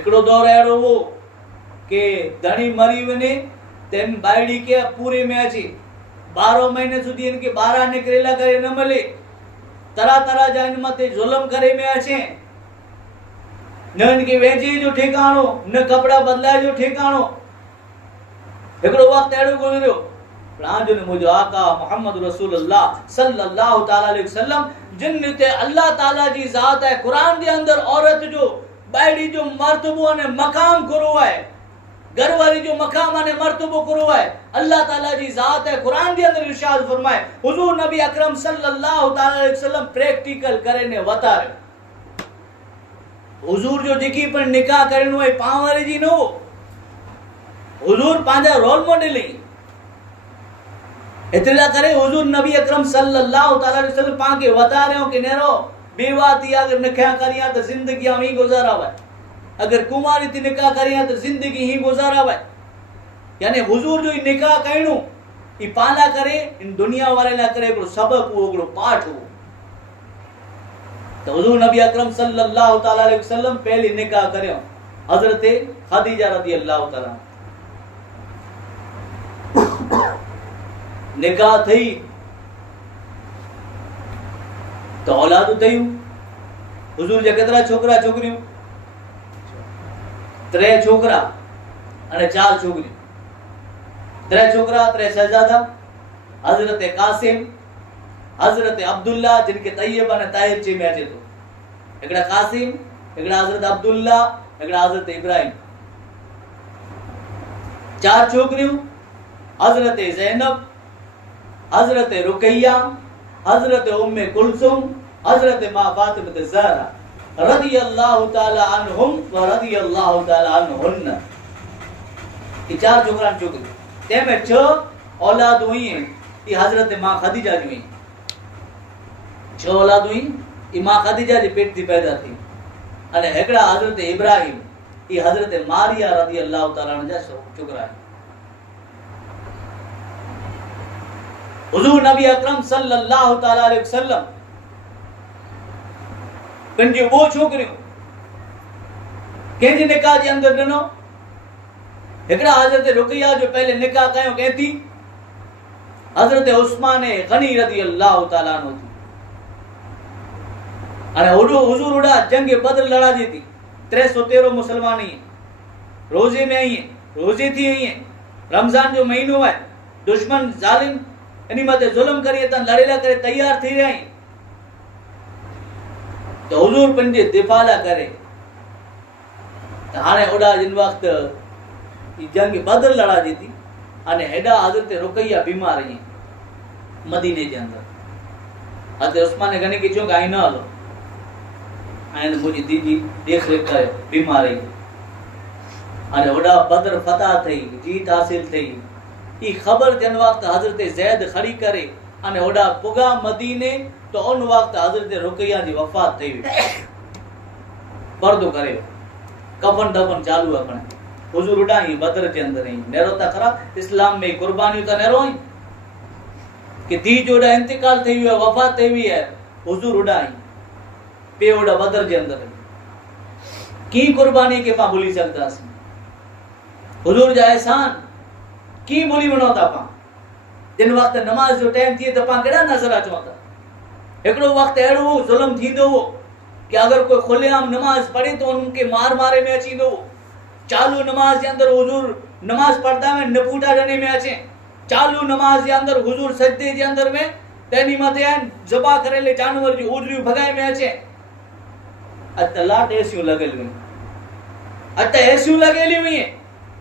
एकड़ो दौर एड़ो वो के धणी मरी वने तेन बायड़ी के पूरे में अची 12 महीने सुधी इनके 12 निकरेला करे न मिले तरह तरह जा इन मते जुल्म करे में अचे न इनके वेजी जो ठिकाणो न कपड़ा बदलाए जो ठिकाणो एकड़ो वक्त एड़ो गुजरियो प्रांजो ने मुझो आका मोहम्मद रसूलुल्लाह सल्लल्लाहु ताला अलैहि वसल्लम जिन ते अल्लाह ताला जी जात है कुरान दे अंदर औरत जो बायड़ी जो मर्तबो ने मकाम करो है घर वाली जो मकाम ने मर्तबो करो है अल्लाह ताला जी जात है कुरान के अंदर इरशाद फरमाए हुजूर नबी अकरम सल्लल्लाहु ताला अलैहि वसल्लम प्रैक्टिकल करे ने वतार हुजूर जो जेकी पण निकाह करनो है पावरे जी नो हुजूर पांजा रोल मॉडल ही इतला करे हुजूर नबी अकरम सल्लल्लाहु ताला अलैहि वसल्लम पाके वतारे हो कि नेरो बेवाती अगर निकाह करिया तो जिंदगी हम ही गुजारा है अगर कुमारी थी निकाह करिया तो जिंदगी ही गुजारा है यानी हुजूर जो निकाह कइणो ई पाला करे इन दुनिया वाले ना करे को सबक वो को पाठ हो तो हुजूर नबी अकरम सल्लल्लाहु ताला अलैहि वसल्लम पहली निकाह करयो हजरत खदीजा रदियल्लाहु ताला निकाह थई तो औलाद थई हुजूर जे केतरा छोकरा छोकरियों 3 छोकरा અને 4 छोकरी 3 छोकरा 3 शहजादा हजरत कासिम हजरत अब्दुल्ला जिनके तैयब ने ताहिर चे में अचे तो एकड़ा कासिम एकड़ा हजरत अब्दुल्ला एकड़ा हजरत इब्राहिम 4 छोकरियों हजरत ज़ैनब हजरत रुकैया हजरत उम्मे कुलसुम हजरत मां फातिमा ज़हरा रदियल्लाहु ताला अन्हुम व रदियल्लाहु ताला अन्हुन्ना ये 4 छोकरा छोकरी ते में 6 औलाद हुई हैं ये हजरत मां खदीजा जी हुई 6 औलाद हुई ये मां खदीजा जी पेट थी पैदा थी अने एकड़ा हजरत इब्राहिम ये हजरत मारिया रदियल्लाहु ताला अन्हा जा छोकरा है हुजूर नबी अकरम सल्लल्लाहु ताला अलैहि वसल्लम कंजे वो छोकरियों कंहिंजे निकाह जे अंदर ॾिनो हिकिड़ा हज़रत रुकैया जो पहले निकाह कयो कंहिं हज़रत उस्मान गनी रज़ियल्लाहु ताला अन्हु थी अने हुजूर उड़ा जंग बदर लड़ा जी थी 313 मुसलमान ही रोजे में आई है रोजे थी आई है रमजान जो महीनो है दुश्मन जालिम इनी मते जुल्म करिए त लड़ेला करे तैयार थी रही तो हुजूर पंजे दिफाला करे त हाने ओडा जिन वक्त ई जंग बदर लड़ा जी थी अने हेडा हजरत रुकैया बीमार रही मदीने के अंदर हजरत उस्मान गनी के चो गाई न हलो आइन मुजी दीदी देख रेख करे बीमार रही अने ओडा बदर फतह थई जीत हासिल थई ई खबर जन वक्त हजरत ज़ैद खड़ी करे अने ओडा पुगा मदीने तो उन वक्त हजरत रुकैया जी वफात थई पर्दो करे कफन दफन चालू अपने हुजूर उड़ाई बदर के अंदर ही नेरो ता खरा इस्लाम में कुर्बानी ता नेरो ही कि दी जोड़ा इंतकाल थई हुई वफात थई हुई है हुजूर उड़ाई पे ओडा बदर के अंदर की कुर्बानी के पा भूली सकता हुजूर जा एहसान की बोली बनोता पा जिन वक्त नमाज जो टाइम थी तो पा केड़ा नजर अचोता एकड़ो वक्त एड़ो जुल्म थींदो कि अगर कोई खुलेआम नमाज पढ़े तो उनके मार मारे में अचींदो चालू नमाज के अंदर हुजूर नमाज पढ़दा में नपूटा जने में अचे चालू नमाज के अंदर हुजूर सजदे के अंदर में तेनी मथे जबा करेले जानवर जी उजरी भगाए में अचे अतला टेसियो लगल हुई अत ऐसियो लगेली हुई है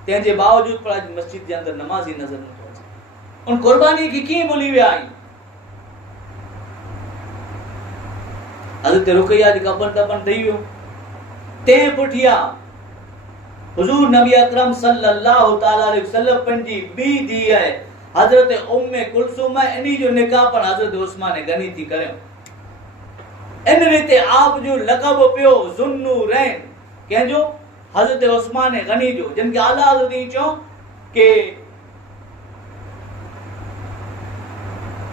तेजे बावजूद पर आज मस्जिद के अंदर नमाज ही नजर न आवे उन कुर्बानी की की बोली वे आई हजरत रुकैया जी कफन दफन थई वियो ते पुठिया हुजूर नबी अकरम सल्लल्लाहु ताला अलैहि वसल्लम पंजी बी दी है हजरत उम्मे कुलसुम इन्ही जो निकाह पर हजरत उस्मान गनी थी करियो। इन रीते आप जो लक़ब पियो ज़ुन्नूरैन कंहिंजो हजरत उस्मान गनी जो, जिनके आला हज़रत चो के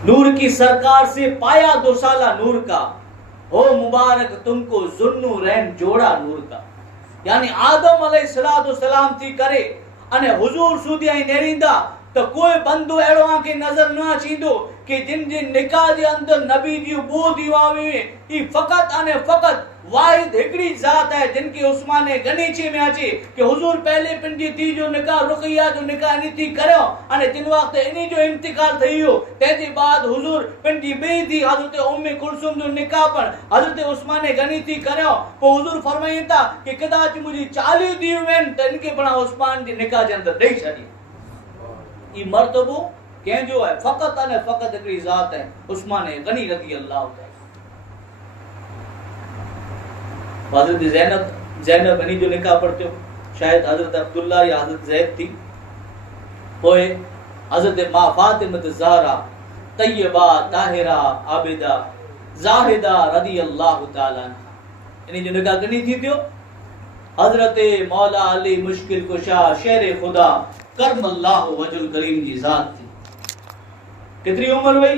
नूर की सरकार से पाया 2 साला नूर का, हो मुबारक तुमको ज़ुन्नूरैन जोड़ा नूर का। यानी आदम अलैहिस्सलाम थी करे अने हुजूर सुधी नेरींदा तो कोई बंदो अड़ो आंखे नजर न अचींदो कि जिन जिन निकाह जे अंदर नबी जी बो दीवावे ई फकत अने फकत वाहिद हिकड़ी जात है जिनकी उस्मान गनीची में अचे कि हुजूर पहले पिंडी थी जो निकाह रुक़िया जो निकाह नहीं थी करियो अने जिन वक्त इन्ही जो इंतकाल थईयो तेजे बाद हुजूर पिंडी बई थी हजरत उम्मे कुलसुम जो निकाह पर हजरत उस्मान गनी थी करियो। को हुजूर फरमाई था कि कदाच मुझी 40 दी वेन त इनके बणा उस्मान जी निकाह जे अंदर देई छडी। ई मर्तबो कंहिंजो है फकत अने फकत हिकड़ी जात है उस्मान गनी रज़ी अल्लाह ताला। हजरत ज़ैनब गनी जो निकाह पढ़तो शायद हजरत अब्दुल्ला या हजरत ज़ैद थी। पोए हजरत मां फातिमा ज़हरा तय्यबा ताहिरा आबिदा ज़ाहिदा रज़ी अल्लाह ताला इन्ही जो निकाह गनी थी थियो। हजरत मौला अली मुश्किल कुशा शेर खुदा करम अल्लाह वजुल करीम जी जात थी। कितनी उम्र हुई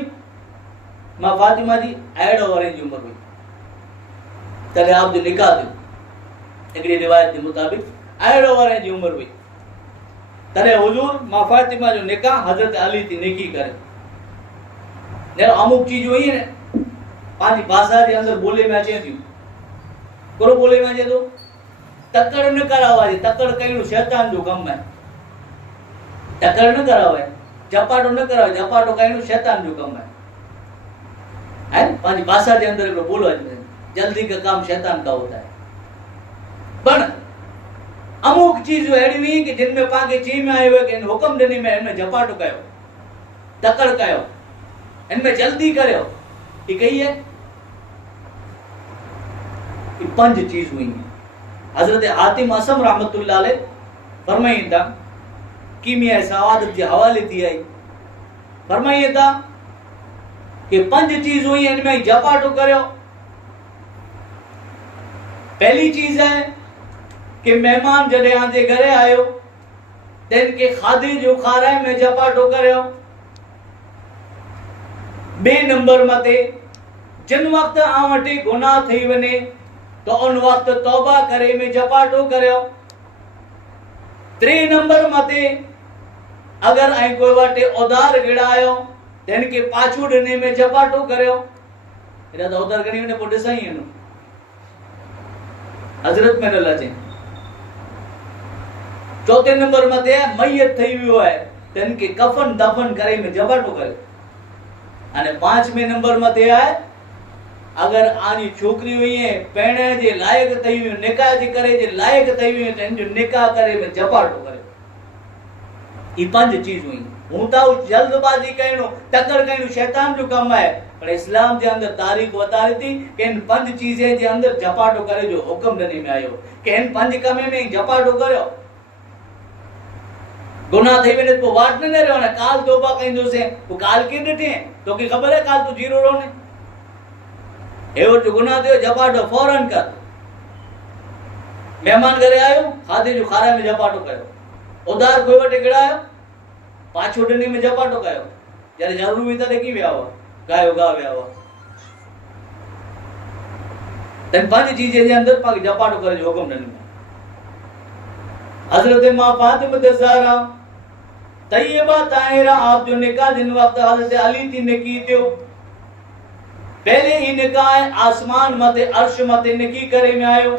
मां फातिमा जी? 8 वरह जी उम्र हुई तले आप जो निकाह थियो। एकड़ी रिवायत के मुताबिक 8 वरह जी उम्र हुई तले हुजूर मां फातिमा जो निकाह हजरत अली थी निकी करे। ने अमुक चीज हुई है पांच भाषा के अंदर बोले में अचे थी। करो बोले में अचे तो तकड़ न करावा, तकड़ कई शैतान जो कम है। टक्कर न करावे, जपाटो न करावे, जपाटो कहीं शैतान जो कम है पांच भाषा के अंदर को बोलो जल्दी का काम शैतान का होता है। पर अमुक चीज अड़ी हुई कि जिनमें पाके ची में आयो कि हुक्म देने में इनमें जपाटो कयो, टक्कर कयो, इनमें जल्दी करो, ये कही है ये 5 चीज हुई है। हजरत हातिम असम रहमतुल्लाह अलैह फरमाई था कीमिया सवादत के हवाले थी आई फरमाइए था कि 5 चीज हुई इनमें जपाटो करो। पहली चीज है कि मेहमान जडे आंदे घरे आयो तेन के खादे जो खाराए में जपाटो करो। 2 नंबर मते जिन वक्त आ वटे गुनाह थई वने तो उन वक्त तौबा करे में जपाटो करो। 3 नंबर मते अगर आई कोई वाटे उधार गिड़ायो तेन के पाछू डने में जपाटो करो। एरा तो उधार गनी ने पोटे सही है हजरत में न लजे। 4 नंबर मते मैयत थई वियो है तेन के कफन दफन करे में जपाटो करे। अने 5वें नंबर मते है अगर आनी छोकरी हुई है पेणे जे लायक थई हुई निकाह जे करे जे लायक थई हुई तेन जो निकाह करे में जपाटो करे। ई 5 चीज हुई। हूं ता जल्दबाजी कइनो टक्कर कइनो शैतान जो कम है पर इस्लाम जे अंदर तारीख बतारी थी कि इन 5 चीजें जे अंदर जपाटो करे जो हुक्म देने में आयो कि इन 5 कमे में जपाटो करो। गुनाह थई वने तो वाट न रहो ना काल तौबा कइंदो से वो काल के डटे तो की खबर है काल तो जीरो रोने एवो जो गुनाह थियो जपाटो फौरन कर। मेहमान घरे आयो खादे जो खारा में जपाटो करो। उधार कोई वटे गिड़ायो पाछो डने में जपाटो कयो जरे जरूरी हुई तने की व्यावा गायो गा व्यावा तन 5 चीजें जे अंदर पाक जपाटो करे जो हुक्म डने में। हजरत मां फातिमा ज़हरा तय्यबा ताहिरा आप जो निकाह जिन वक्त हजरत अली थी निकी थियो पहले ही निकाह आसमान मते अर्श मते निकी करे में आयो।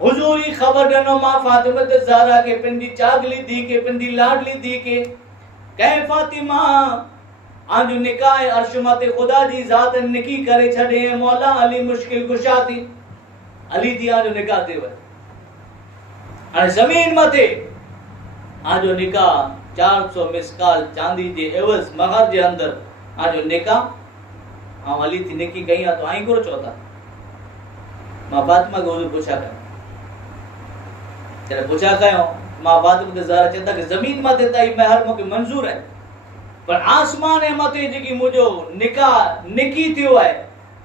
हुजूर ही खबर दनो मां फातिमा ज़हरा के पिंडी चागली दी के पिंडी लाडली दी के कहे फातिमा आज निकाह अर्श मते खुदा जी जात निकी करे छडे मौला अली मुश्किल कुशा थी अली दी आज निकाह देव अने जमीन मते आज निकाह 400 मिसकाल चांदी जे एवज महर जे अंदर आज निकाह हम अली थी निकी कहीं तो आई करो चौथा मां फातिमा को हुजूर पूछा कर जरा पूछा कयो मां फातिमा ज़हरा चेता कि जमीन मते ताई महर मोके मंजूर है पर आसमान ए मथे जेकी मुजो निकाह निकी थियो है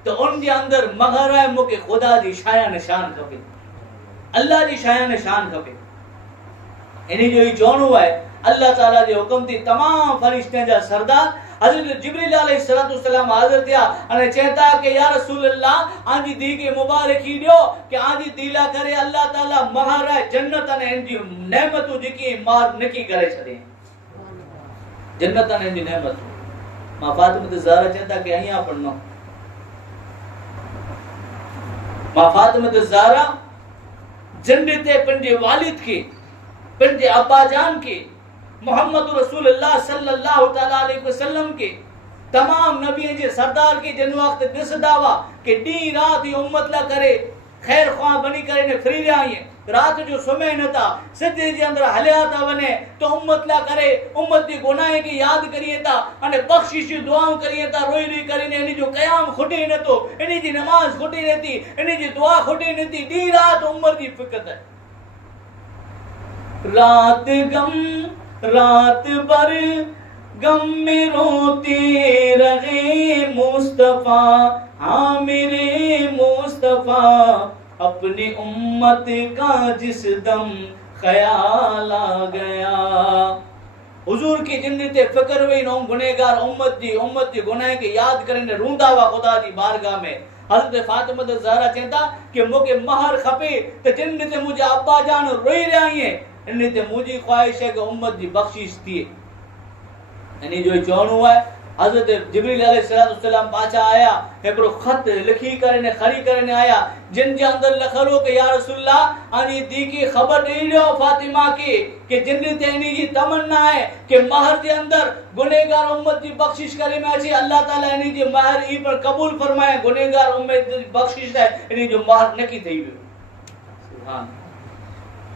तो उन जे अंदर मगर है मुके खुदा जी शाया निशान खपे, अल्लाह जी शाया निशान खपे। इनी जो ही चोणो है अल्लाह ताला जे हुक्म थी तमाम फरिश्ते जा सरदार हजरत जिब्रील अलैहिस्सलाम हाजिर थिया अने चेता के या रसूल अल्लाह आजी दी के मुबारकी दियो के आजी दीला करे अल्लाह ताला महर है जन्नत ने इनजी नेमतू जेकी मार नकी करे छदे जन्नत ने इनजी नेमत मां फातिमा ज़हरा चेता के अहिया पढ़नो मां फातिमा ज़हरा जन्नते पंजे वालिद के पंजे अब्बा जान के मोहम्मद रसूलुल्लाह सल्लल्लाहु तआला अलैहि वसल्लम के तमाम नबियों जे सरदार के जन वक्त दिस दावा के डी रात ये उम्मत ला करे खैर ख्वाह बनी करे ने फ्री रही रात जो समय न था सिद्धे जे अंदर हलिया था वने तो उम्मत ला करे उम्मत दी गुनाह की याद करिए था अने बख्शिश दुआओं करिए था रोई रोई करीने इनी जो कयाम खुटे न तो इनी जी नमाज खुटी रहती इनी जी दुआ खुटी रहती डी रात उम्मत दी फिक्र है रात भर गम में रोते रहे मुस्तफा, हाँ मेरे मुस्तफा अपनी उम्मत का जिस दम ख्याल आ गया। हुजूर की जिन्नते फिक्र हुई नो गुनेगार उम्मत जी गुनाह के याद करने रूंदा हुआ खुदा जी बारगाह में। हज़रत फातिमा ज़हरा चेता कि मुके महर खपे तो जिन्नते मुझे अब्बा जान रोई रही है इन्हें ते मुझी ख्वाहिश है कि उम्मत जी बख्शिश थी। यानी जो चोणो है हजरत जिब्रील अलैहिस्सलाम पाछा आया एकरो खत लिखी करे खरी करे आया जिन जे अंदर लखलो के या रसूलल्लाह आनी दी की खबर दे दियो फातिमा की कि जिन ते इनी जी तमन्ना है कि महर के अंदर गुनेहगार उम्मत जी बख्शिश करे में अच्छी अल्लाह ताला इनी जी महर ई पर कबूल फरमाए गुनेहगार उम्मत जी बख्शिश है इनी जो महर नकी थई सुभान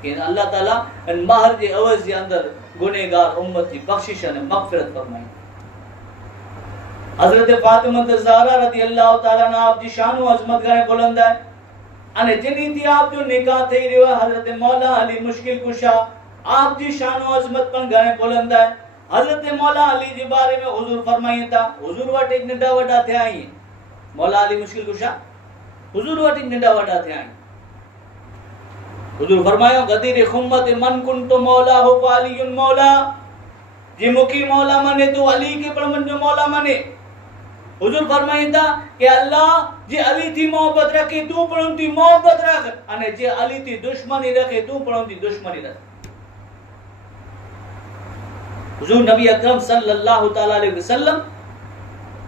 कि अल्लाह ताला इन महर के अवज के अंदर गुनेहगार उम्मत की बख्शिश ने मगफिरत फरमाई। हजरत फातिमा ज़हरा रज़ी अल्लाह ताला ना आप जी शान व अजमत करे बुलंद है अने जिनी थी आप जो निकाह थई रियो हजरत मौला अली मुश्किल कुशा आप जी शान व अजमत पण घणे बुलंद है। हजरत मौला अली जे बारे में हुजूर फरमाई था हुजूर वट एक नंढा वडा थे आई मौला अली मुश्किल कुशा हुजूर वट एक नंढा वडा थे आई हुजूर फरमायो गदीर खुम्मत मन कुंतु मौला हो अलीयुन मौला जे मुकी मौला माने तो अली के पर मन जो मौला माने। हुजूर फरमाइंदा कि अल्लाह जे अली थी मोहब्बत रखे तू पण थी मोहब्बत रख अने जे अली थी दुश्मनी रखे तू पण थी दुश्मनी रख। हुजूर नबी अकरम सल्लल्लाहु तआला अलैहि वसल्लम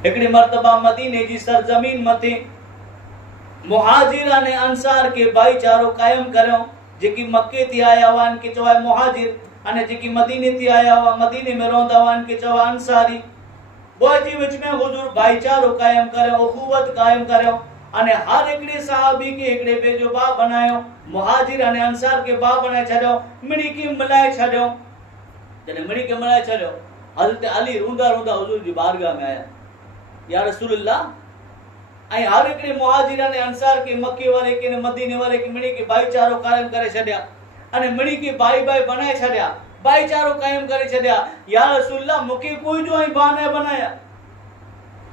एकड़ी मर्तबा मदीने जी सरजमीन मथे मुहाजिर ने अंसार के भाईचारो कायम करो जेकी मक्के थी आया वान के चवा मुहाजिर अने जेकी मदीने थी आया वा मदीने में रोंदा वान के चवा अंसारी वो जी विच में हुजूर भाईचारो कायम करो अखुवत कायम करो अने हर एकड़े सहाबी के एकड़े बेजो बा बनायो मुहाजिर अने अंसार के बा बनाए छडो मिड़ी की मिलाए छडो जने मिड़ी के मिलाए छडो हजरत अली रोंदा रोंदा हुजूर जी बारगाह में आया या रसूलुल्लाह आई हर एकड़े मुहाजिर ने अंसार के मक्के वाले के मदीने वाले के मिड़ी के भाईचारो कायम करे छड्या अने मिड़ी के भाई भाई बनाए छड्या भाईचारो कायम करे छड्या या रसूलल्लाह मुके कोई जो आई बाने बनाया।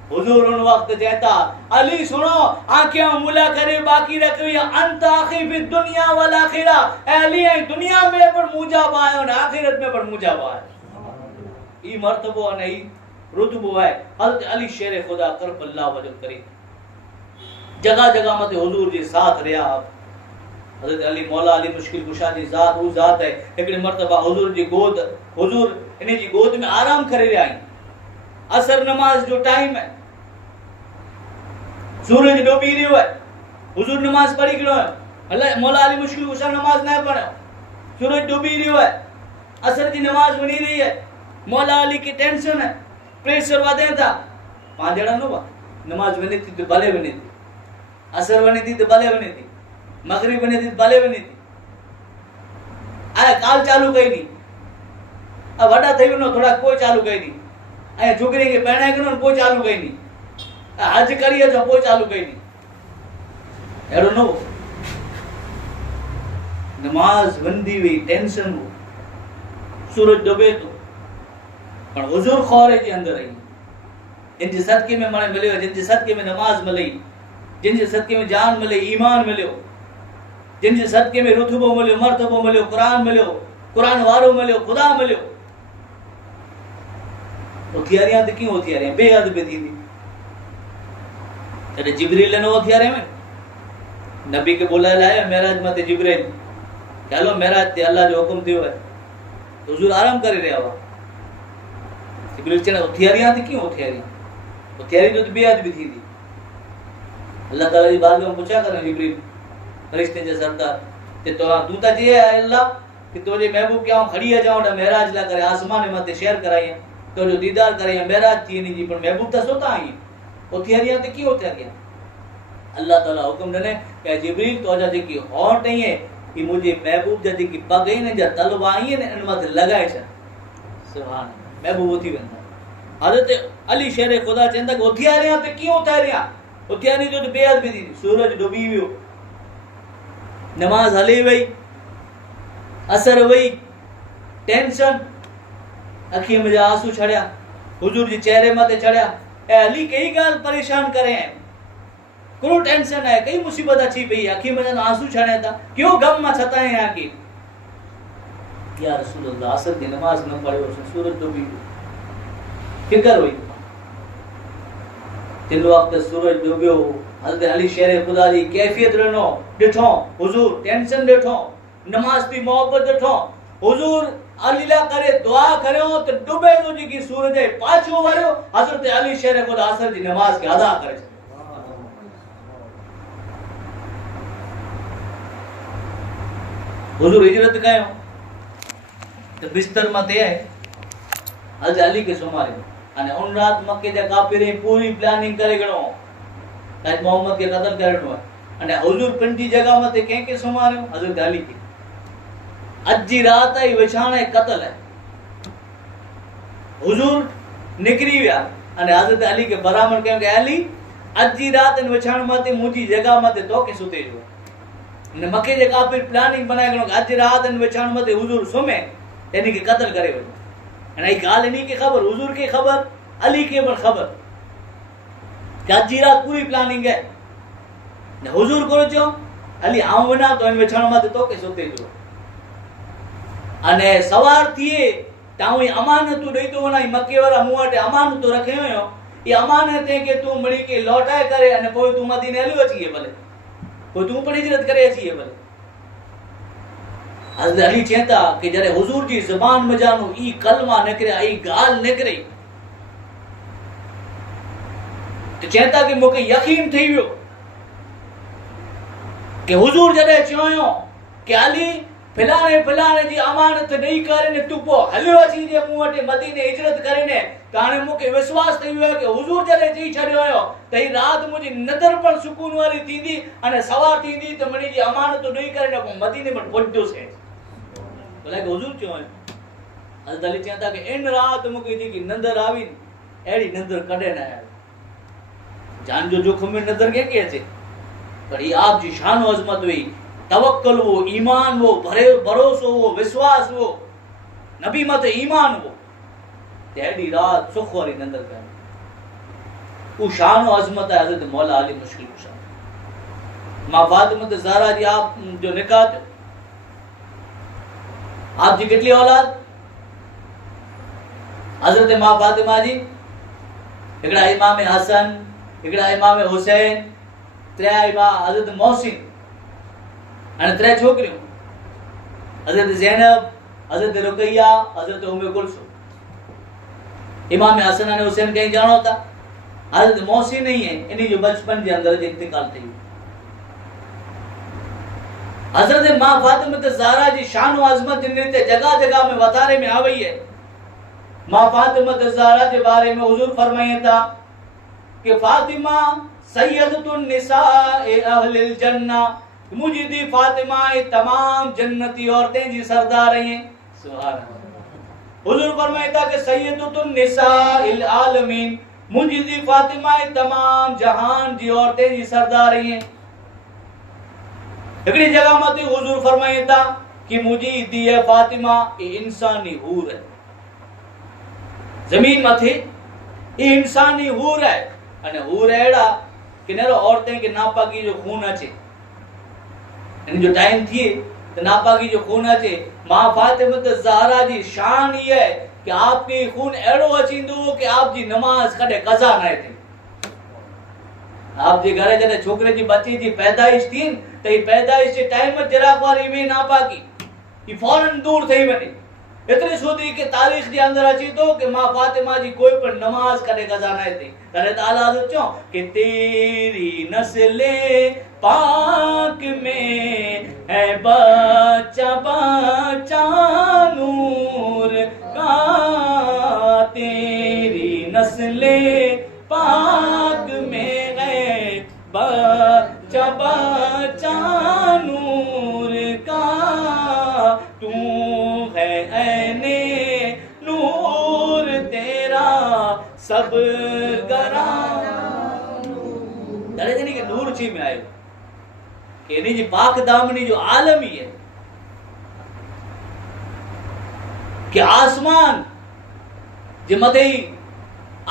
हुजूर उन वक्त कहता अली सुनो आंखें मुला करे बाकी रखवी अंत आखी भी दुनिया वाला आखिरा अली दुनिया में पर मुजाब आयो और आखिरत में पर मुजाब आयो ई मर्तबो ने ई रुतबो है। हजरत अली शेर खुदा करबला वजह करी जगह जगह मते हुजूर जी साथ रहा। हजरत अली मौला अली मुश्किल कुशा जी जात वो जात है एकड़ी मर्तबा हुजूर जी गोद हुजूर इन्हें जी गोद में आराम करे रहा असर नमाज जो टाइम है सूरज डूबी रही है हुजूर नमाज पढ़ी गयो है अल्लाह मौला अली मुश्किल कुशा नमाज ना पढ़ो सूरज डूबी रही है असर की नमाज बनी रही है मौला अली की टेंशन है प्रेशर वधे था पांच जणा नो नमाज बनी थी तो भले बनी थी असर बनी थी तो भले बनी थी मगरिब बनी थी तो भले बनी थी आ काल चालू कई नहीं अब वडा थई वनो थोड़ा कोई चालू कई नहीं आ छोकरी के पहनाए कनो कोई चालू कई नहीं हज करिए जो कोई चालू कई नहीं एड़ो नो नमाज बंदी हुई टेंशन हो सूरज डूबे तो पर हुजूर खौरे जे अंदर आई, जिन जे सदके में मणे मिलियो, जिन जे सदके में नमाज मिली, जिन जे सदके में जान मिली, ईमान मिलियो, जिन जे सदके में रुतबो मिलियो, मर्तबो मिलियो, कुरान मिलियो, कुरान वारो मिलियो, खुदा मिलियो, उथियारियां त क्यों उथियारियां बेअदबी थींदी। जॾहिं जिब्रील न उथियारे में नबी के बुलाए लाए मेराज मते जिब्रील के हलो मेराज ते अल्लाह जो हुकुम थियो है, हुजूर आराम करे रहा हुआ। जिब्रील चने उथियारियां त क्यों उथियारियां, उथियारी जो बेअदबी थींदी। अल्लाह ताला जी बारगाह में पूछा करे जिब्रील फरिश्ते जे सरदार ते तू ता जे अल्लाह कि तोजे महबूब के आऊं खड़ी जाऊं दा मेराज ला करे आसमान मते शेयर कराई तो जो दीदार करे मेराज थी नी जी, पर महबूब त सोता आई उथियारियां त क्यों उथियारियां। अल्लाह ताला हुकुम दने के जिब्रील तो जा जेकी होट है कि मुझे महबूब जा जेकी पग है ने जा तलवा आई ने इन मत लगाए छ। सुभान महबूब उठी वेंदा। हजरत अली शेर खुदा चंदा के उथियारियां त क्यों उथियारियां, उथियारी जो बेअदबी थी। सूरज डूबी वियो, नमाज हली वई, असर वई, टेंशन अखी में आंसू छड़िया, हुजूर जी चेहरे मते चढ़िया। ए अली कई गाल परेशान करे हैं, को टेंशन है, कई मुसीबत अच्छी पई, अखी में आंसू छड़े था, क्यों गम में छताए हैं की। या रसूल अल्लाह असर की नमाज न पढ़ियो, सूरज डूबी फिकर हुई। जिन वक्त सूरज डूबियो हज़रत अली शेर खुदा जी कैफियत रहनो डिठो, हुजूर टेंशन डिठो, नमाज की मोहब्बत डिठो, हुजूर अलीला करे दुआ करियो तो डूबे तो जी की सूरज पाछो वरियो, हजरत अली शेर खुदा असर की नमाज के अदा करे। हुजूर हिजरत कयो तो बिस्तर मते है हजरत अली के सुमारे अने उन रात मक्के जा काफिरे पूरी प्लानिंग करे गणो ताज मोहम्मद के कत्ल करनो है अने हुजूर पिंडी जगह मते के के सुमारे हजरत अली के अजी रात आई विछाणे कत्ल है। हुजूर निकरी गया अने हजरत अली के बराबर के अली अजी रात इन विछाण मते मुजी जगह मते तो के सुते जो ने मक्के जे काफिर प्लानिंग बनाए गणो अज रात इन विछाण मते हुजूर सुमे यानी के कत्ल करे वणो अने गाल इनी के खबर हुजूर के खबर अली के पर खबर कि अजी रात पूरी प्लानिंग है ने हुजूर को जो अली आऊं वना तो इन विछाण मते तो के सुते जो अने सवार थिए ताऊ अमानत दई तो वना मक्के वाला मुआटे अमानत तो रखे हो ये अमानत है कि तू मड़ी के लौटाए करे अने पोइ तू मदीने हलियो अची भले कोई तू पर हिजरत करे अची भले। हज़रत अली चेता कि जरे हुजूर जी जुबान में जानो ई कलमा निकरे ई गाल निकरे तो चेता कि मुके यकीन थी वियो कि हुजूर जरे चयो कि अली फिलाने फिलाने जी अमानत नहीं करे ने तू पो हलियो अची जे मुवटे मदीने हिजरत करे ने ताने मुके विश्वास थी वियो कि हुजूर जरे जी छड़ियो हो त ई रात मुजी नदर पर सुकून वाली थींदी अने सवार थींदी तो मणी जी अमानत नहीं करे ने मदीने में पहुंचो से बोले कि हुजूर क्यों है। हज़रत अली चेता कि इन रात मुके जी की नंदर आवी एड़ी नंदर कदे ना आवे जान जो जोखम में नजर के अचे पर ये आप जी शान व अजमत हुई तवक्कुल वो ईमान वो भरोसो वो विश्वास वो नबी मत ईमान वो तेरी रात सुख वाली नंदर कर वो शान व अजमत है हजरत मौला अली मुश्किल कुशा मां फातिमा ज़हरा जी आप जो निकाह आप जी कितनी औलाद हजरत मां फातिमा जी एकड़ा इमाम हसन एकड़ा इमाम हुसैन त्रै इमाम हजरत मोहसिन अने त्रै छोकरियों हजरत ज़ैनब हजरत रुकैया हजरत उम्मे कुलसुम इमाम हसन अने हुसैन कहीं जानो था हजरत मोहसिन नहीं है इन्हीं जो बचपन के अंदर इंतकाल थी। हजरत मां फातिमा ज़हरा जी शान व अजमत जिन ते जगह जगह में वतारे में आवई है। मां फातिमा ज़हरा के बारे में हुजूर फरमाया था कि फातिमा सैयदतुन निसाए अहलिल जन्ना मुझी दी फातिमा तमाम जन्नती औरतें जी सरदार हैं। सुभान अल्लाह। हुजूर फरमाया था कि सैयदतुन निसाइल आलमीन मुझी दी फातिमा तमाम जहान जी औरतें जी सरदार हैं। एकड़ी जगह मते हुजूर फरमाया था कि मुझी दी फातिमा इंसानी हूर है जमीन मथे ये इंसानी हूर है अने हूर एड़ा कि नेरो औरतें के नापाकी जो खून अचे इन जो टाइम थी तो नापाकी जो खून अचे मां फातिमा ज़हरा जी शान ये है कि आपके खून एड़ो अचींदो कि आप जी नमाज कदे कज़ा न थी। आप जे घरे जने छोकरे जी बच्ची जी पैदाइश थी तो ये पैदाइश जे टाइम जरा वारी वे नापाकी ये फौरन दूर थई वने। इतने सुधी के तारीख जे अंदर अची तो कि मां फातिमा जी कोई पर नमाज कदे कज़ा न थी। तने ताला चो कि तेरी नस्ले पाक में है बच्चा बच्चा नूर का, तेरी नस्ले पाक में है बच्चा बच्चा नूर का, तू है ऐने नूर तेरा सब गरा दरे जने के नूर जी में आयो कि इन्हीं जी पाक दामनी जो आलम ही है कि आसमान जो मथे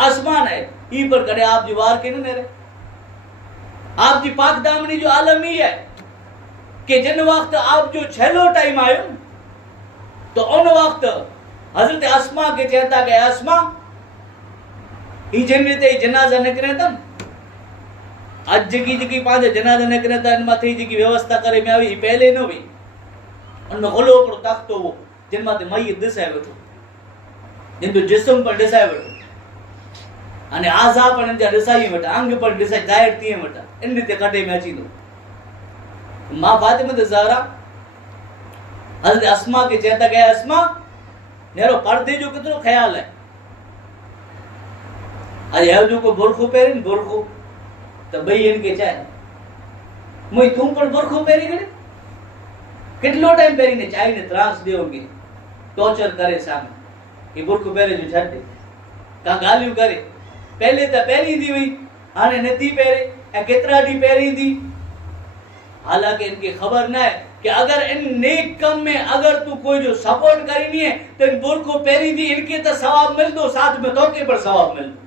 आसमान है ई पर करे आप जी वार के न रे आप जी पाक दामनी जो आलम ही है कि जिन वक्त आप जो छेलो टाइम आयो तो उन वक्त हजरत अस्मा के कहता गया अस्मा ई जिन रीते जनाजा निकरे तन आज जगी पांच जनाजा निकरे तन माथे जी की व्यवस्था करे में आई पहले न हुई उन गोलो पर तख्तो वो जिन माथे मई दिसाए बैठो जिन तो जिस्म पर दिसाए बैठो अने आजा पर इन जा दिसाई बैठा अंग पर दिसाई जाहिर थी बैठा इन रीते कटे में अची दो मां फातिमा ज़हरा हजरत अस्मा के कहता गया अस्मा नेरो पर्दे जो कितनो ख्याल है अरे है जो को बुरखो पहरिन बुरखो तो भाई इनके चाहे मुई तुम पर बुरखो पहरी गड़े कितलो टाइम पहरी ने चाहे ने त्रास देओगी टॉर्चर करे सामने ये बुरखो पहरे जो छाटे का गालियो करे पहले तो पहरी दी हुई आने नती पहरे ए कितना दी पहरी दी। हालांकि इनकी खबर ना है कि अगर इन नेक कम में अगर तू कोई जो सपोर्ट करनी है तो इन बुरखो पहरी दी इनके तो सवाब मिल दो साथ में तो के पर सवाब मिल दो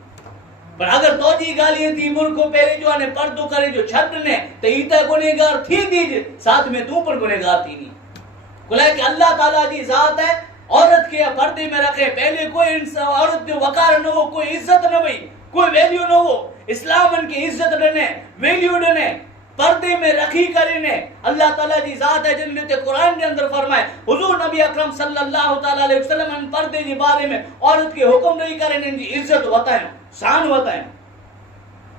पर अगर तो जी गालियां थी बुरखो पहरी जो आने पर्दो करे जो छटने तो ईता गुनेगार थी दीज साथ में तू पर गुनेगार थी नहीं बोला कि अल्लाह ताला जी जात है औरत के पर्दे में रखे पहले कोई औरत जो वकार न हो कोई इज्जत न हुई कोई वैल्यू न हो इस्लाम इनकी इज्जत देने वैल्यू देने पर्दे में रखी करीने अल्लाह ताला जी जात है जिनने कुरान के अंदर फरमाए हुजूर नबी अकरम सल्लल्लाहु ताला अलैहि वसल्लम इन पर्दे के बारे में औरत के हुक्म नहीं करें इनकी इज्जत बताएं शान बताएं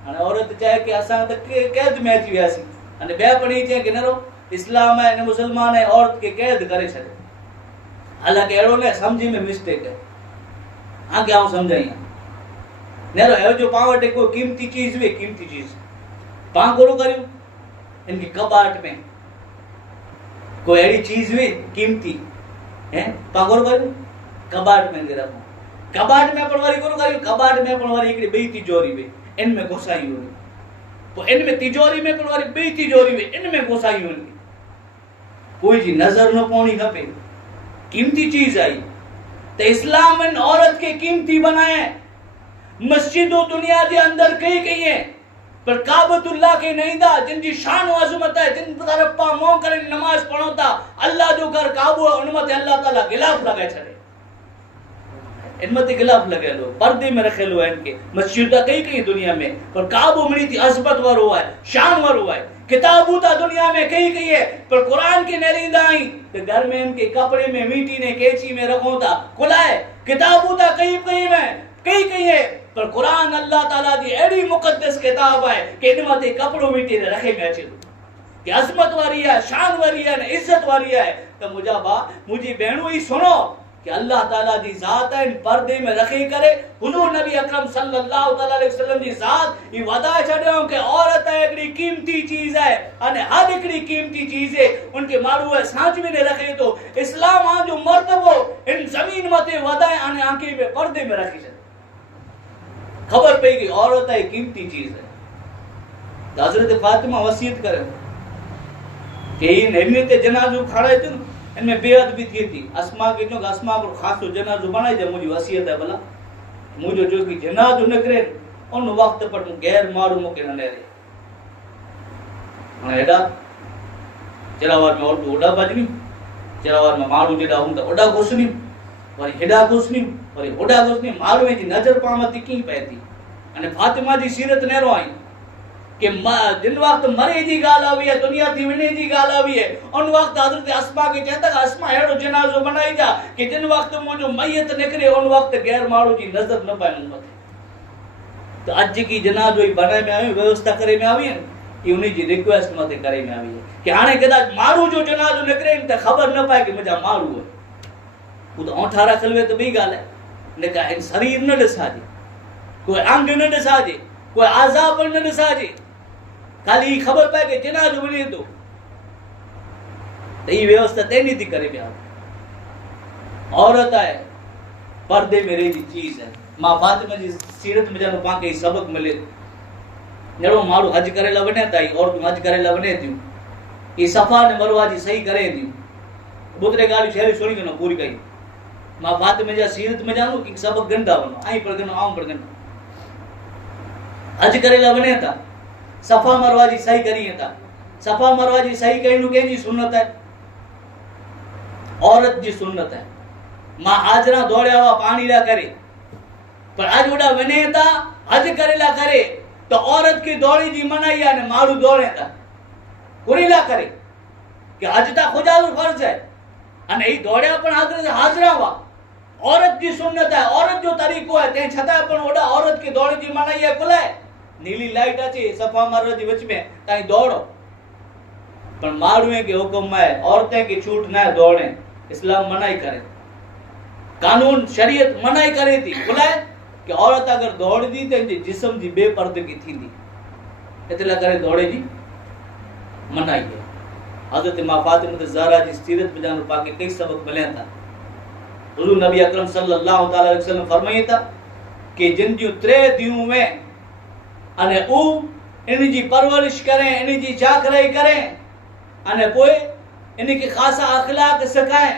अने औरत चाहे कि असा तक कैद में अची वियासी अने बे पणी चाहे कि नरो इस्लाम है ने मुसलमान है औरत के कैद करे छे। हालांकि एड़ो ने समझी में मिस्टेक है हां क्या हूं समझाई नेरो है जो पावटे कोई कीमती चीज वे कीमती चीज पां कोरो करियो इनकी कबाट में कोई ऐसी चीज हुई कीमती है पागोर कर कबाट में गिरा कबाट में पड़वारी करो करी कबाट में पड़वारी एकड़ी बई तिजोरी में इनमें घुसाई हुई तो इनमें तिजोरी में पड़वारी बई तिजोरी में इनमें घुसाई हुई कोई जी नजर न पौनी खपे कीमती चीज आई तो इस्लाम इन औरत के कीमती बनाए मस्जिदों दुनिया के अंदर कई है पर काबतुल्लाह के नहीं था जिनकी शान व अज़मत है जिन तरफ पा मों करे नमाज पढ़ो था अल्लाह जो घर काबू उनमत अल्लाह ताला गिलाफ लगे छड़े इनमत गिलाफ लगे लो पर्दे में रखे लो इनके मस्जिद कई दुनिया में पर काबू मिली थी अज़मत वारो है शान वारो है किताबू था दुनिया में कई है पर कुरान की नरीदा आई तो घर में इनके कपड़े में मीठी ने कैची में रखो था कुलाए किताबू था कई में कई है पर कुरान अल्लाह ताला जी एडी मुकद्दस किताब है कि इन मथे कपड़ो मिटी ने रखे में अचे कि अज़मत वारी है शान वारी है इज्जत वारी है तो मुजाबा मुजी बहनों ही सुनो कि अल्लाह ताला जी जात है इन पर्दे में रखे करे हुजूर नबी अकरम सल्लल्लाहु ताला अलैहि वसल्लम जी जात ई वदा छड़ो कि औरत है एकड़ी कीमती चीज है अने हर एकड़ी कीमती चीज है उनके मारू है सांच में ने रखे तो इस्लाम आ जो मर्तबो इन जमीन मथे वदा अने आंखें में पर्दे में रखी है खबर पई कि औरत है कीमती चीज है तो हजरत फातिमा वसीयत करे कि इन इनते जनाजो खड़े थे इनमें बेअदबी थी थी अस्मा के जो अस्मा को खासो जनाजो बनाई दे मुझे वसीयत है भला मुझो जो की जनाजो न करे उन वक्त पर गैर मारू मुके न रे हाणे एडा जरावर में और ओडा बजनी जरावर में मारू जेडा हुंदा ओडा घुसनी वरी हेडा घुसनी वरी ओडा घुसनी मारू जी नजर पामती की पैती अने फातिमा जी सीरत नेरो आई के जिन वक्त मरे जी गाल आवी है दुनिया थी विने जी गाल आवी है उन वक्त हजरत अस्मा के कहता अस्मा हेड़ो जनाजो बनाई जा कि जिन वक्त मुझो मैयत निकरे उन वक्त गैर मारू जी नजर न पाए मथे तो आज की जनाजो ही बनाए में आवी व्यवस्था करे में आवी है ये उन्हीं जी रिक्वेस्ट मते करे में आवी है कि हाने कदाच मारू जो जनाजो निकरे त खबर न पाए कि मुझा मारू है वो तो 18 खलवे तो बी गाल है ने का इन शरीर न दसाजे कोई अंग न दसाजे कोई आजाब न दसाजे खाली खबर पाए कि जनाजो बने तो ये व्यवस्था तेनी थी करे में औरत है पर्दे में रही चीज है मां फातिमा जी सीरत में जानो पाके सबक मिले नेड़ो मारू हज करेला बने ताई और तू हज करेला बने थी ये सफा ने मरवा जी सही करे थी बुतरे गाली शहरी सोनी कनो पूरी कई मां फातिमा जी सीरत में जानो कि सबक गंदा बनो आई पर गनो आम पर गनो हज करेला बने था सफा मरवा जी सही करी था सफा मरवा जी सही कई के जी सुन्नत है औरत जी सुन्नत है मां हाजरा दौड़या हुआ पानी ला करे पर आज उड़ा बने था हज करेला करे तो औरत की दौड़ी जी मनाई है ने मारू दौड़े था कुरीला करे कि हज ता खुदा जो फर्ज है अने ई दौड़या पण हाजरा हुआ औरत की सुन्नत है औरत जो तरीको है ते छता पण ओडा औरत की दौड़ी जी मनाई है कुले नीली लाइट अच्छी सफा मरवा जी विच में ताई दौड़ो पर मारूए के हुक्म है औरतें की छूट ना दौड़े इस्लाम मनाई करे कानून शरीयत मनाई करे थी बुलाए कि औरत अगर दौड़ दी तो जिस्म जी बेपर्दगी थींदी इतला करे दौड़े जी मनाई है हजरत मां फातिमा ज़हरा जी सीरत में जानो पाके कई सबक मिले था हुजूर नबी अकरम सल्लल्लाहु अलैहि वसल्लम फरमाया था कि जिन जो 3 दियों में अने ऊ इन जी परवरिश करें इन जी चाकराई करें अने पोए इन की खासा अखलाक सिखाएं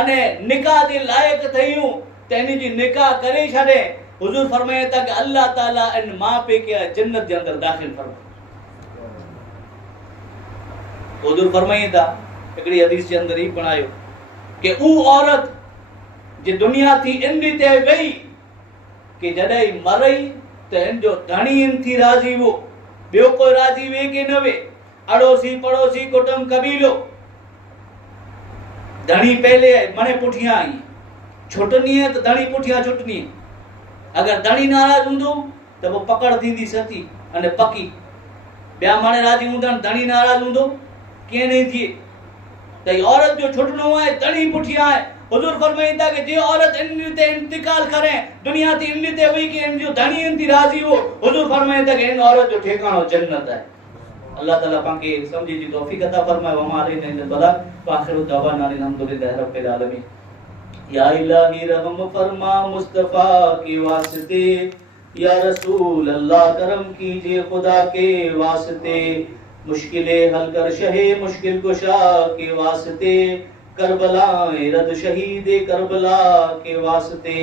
अने निकाह दे लायक थयूं ते इन जी निकाह करे छडे हुजूर फरमाया था कि अल्लाह ताला इन मां पे के जन्नत के अंदर दाखिल फरमा हुजूर फरमाया था एकड़ी हदीस के अंदर ही बनायो कि ऊ औरत जे दुनिया थी इन ते वई कि जडे मरई तो इन जो धनी इन थी राजी वो बियो कोई राजी वे के न वे अड़ोसी पड़ोसी कुटुंब कबीलो धनी पहले मने पुठिया आई छुटनी है तो धनी पुठिया छुटनी है अगर धनी नाराज हुंदो तो वो पकड़ थींदी सती अने पकी ब्या माने राजी हुंदा धनी नाराज हुंदो के नहीं थी तो औरत जो छुटनो है धनी पुठिया है हुजूर फरमाइंदा कि जे औरत इन ते इंतकाल करे दुनिया थी इन ते वही कि इन जो धनी इन थी राजी हो हुजूर फरमाइंदा कि इन औरत जो ठिकानो जन्नत है अल्लाह ताला पाके समझी जी तौफीक अता फरमाए हमारे ने बला आखिर दवाना अल्हम्दुलिल्लाह रब्बिल आलमीन या इलाही रहम फरमा मुस्तफा के वास्ते या रसूल अल्लाह करम कीजिए खुदा के वास्ते मुश्किलें हल कर शहे मुश्किल कुशा के वास्ते करबला रद शहीद करबला के वास्ते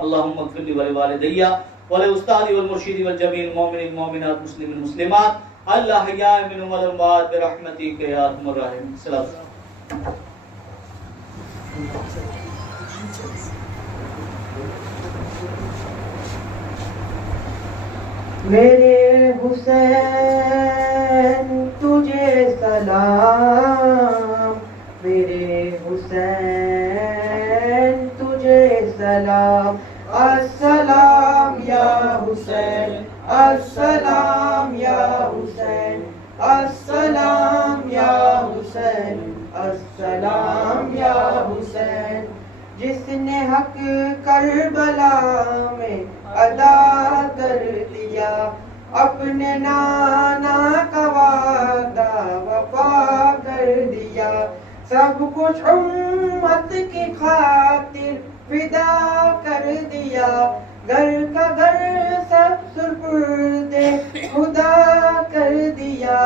अल्लाहुम्मा इग़फिर ली व लिवालिदैया व लिउस्तादी वल मुर्शिदी वल जमील मोमिनीन मोमिनात मुस्लिमीन मुस्लिमात अल्लाह या मिन वल अमवात बिरहमतिक या अरहमर राहिमीन सलाम मेरे हुसैन तुझे सलाम मेरे हुसैन तुझे सलाम अस्सलाम या हुसैन अस्सलाम या हुसैन अस्सलाम या हुसैन अस्सलाम या हुसैन जिसने हक करबला में अदा कर दिया अपने नाना का वादा वफा कर दिया सब कुछ उम्मत की खातिर फिदा कर दिया घर का घर सब सुपुर्दे खुदा कर दिया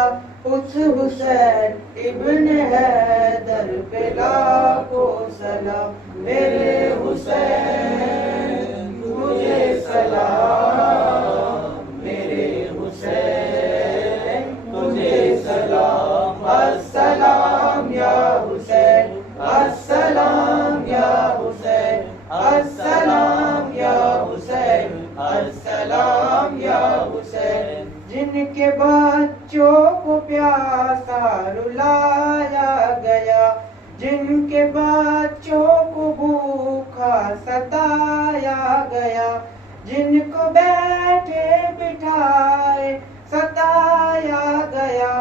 उस हुसैन इब्न हैदर पे लाखों सलाम मेरे हुसैन तुझे अस्सलाम मेरे हुसैन तुझे सलाम अस्सलाम या हुसैन अस्सलाम या हुसैन अस्सलाम या हुसैन अस्सलाम या हुसैन। जिनके बच्चों को प्यासा रुलाया गया, जिनके बच्चों को भूखा सताया गया, जिनको बैठे बिठाए सताया गया,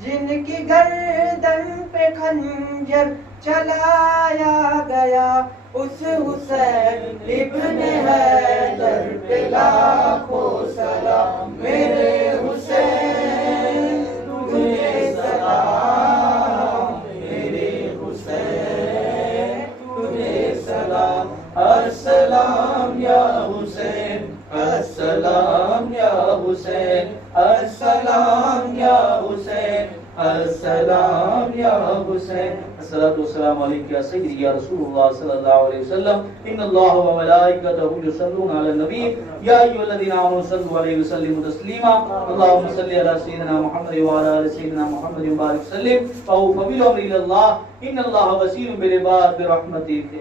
जिनकी गर्दन पे खंजर चलाया गया, उस हुसैन इब्ने हैदर पे लाखों सलाम मेरे हुसैन तुझे सलाम मेरे हुसैन तुझे सलाम अस्सलाम या हुसैन अस्सलाम या हुसैन अस्सलाम या हुसैन अस्सलाम या हुसैन। अस्सलातु वस्सलामु अलैका या सय्यदी या रसूलुल्लाह सल्लल्लाहु अलैहि वसल्लम। इन्नल्लाह व मलाइकतहु युसल्लूना अलन नबी या अय्युहल्लज़ीना आमनु सल्लु अलैहि व सल्लिमु तस्लीमा। अल्लाहुम्मा सल्लि अला सय्यिदिना मुहम्मद व अला आलि सय्यिदिना मुहम्मद व बारिक सल्लिम। फ़बिल अम्रि इलल्लाह इन्नल्लाह बसीरुन बिल इबाद बिरहमतिही।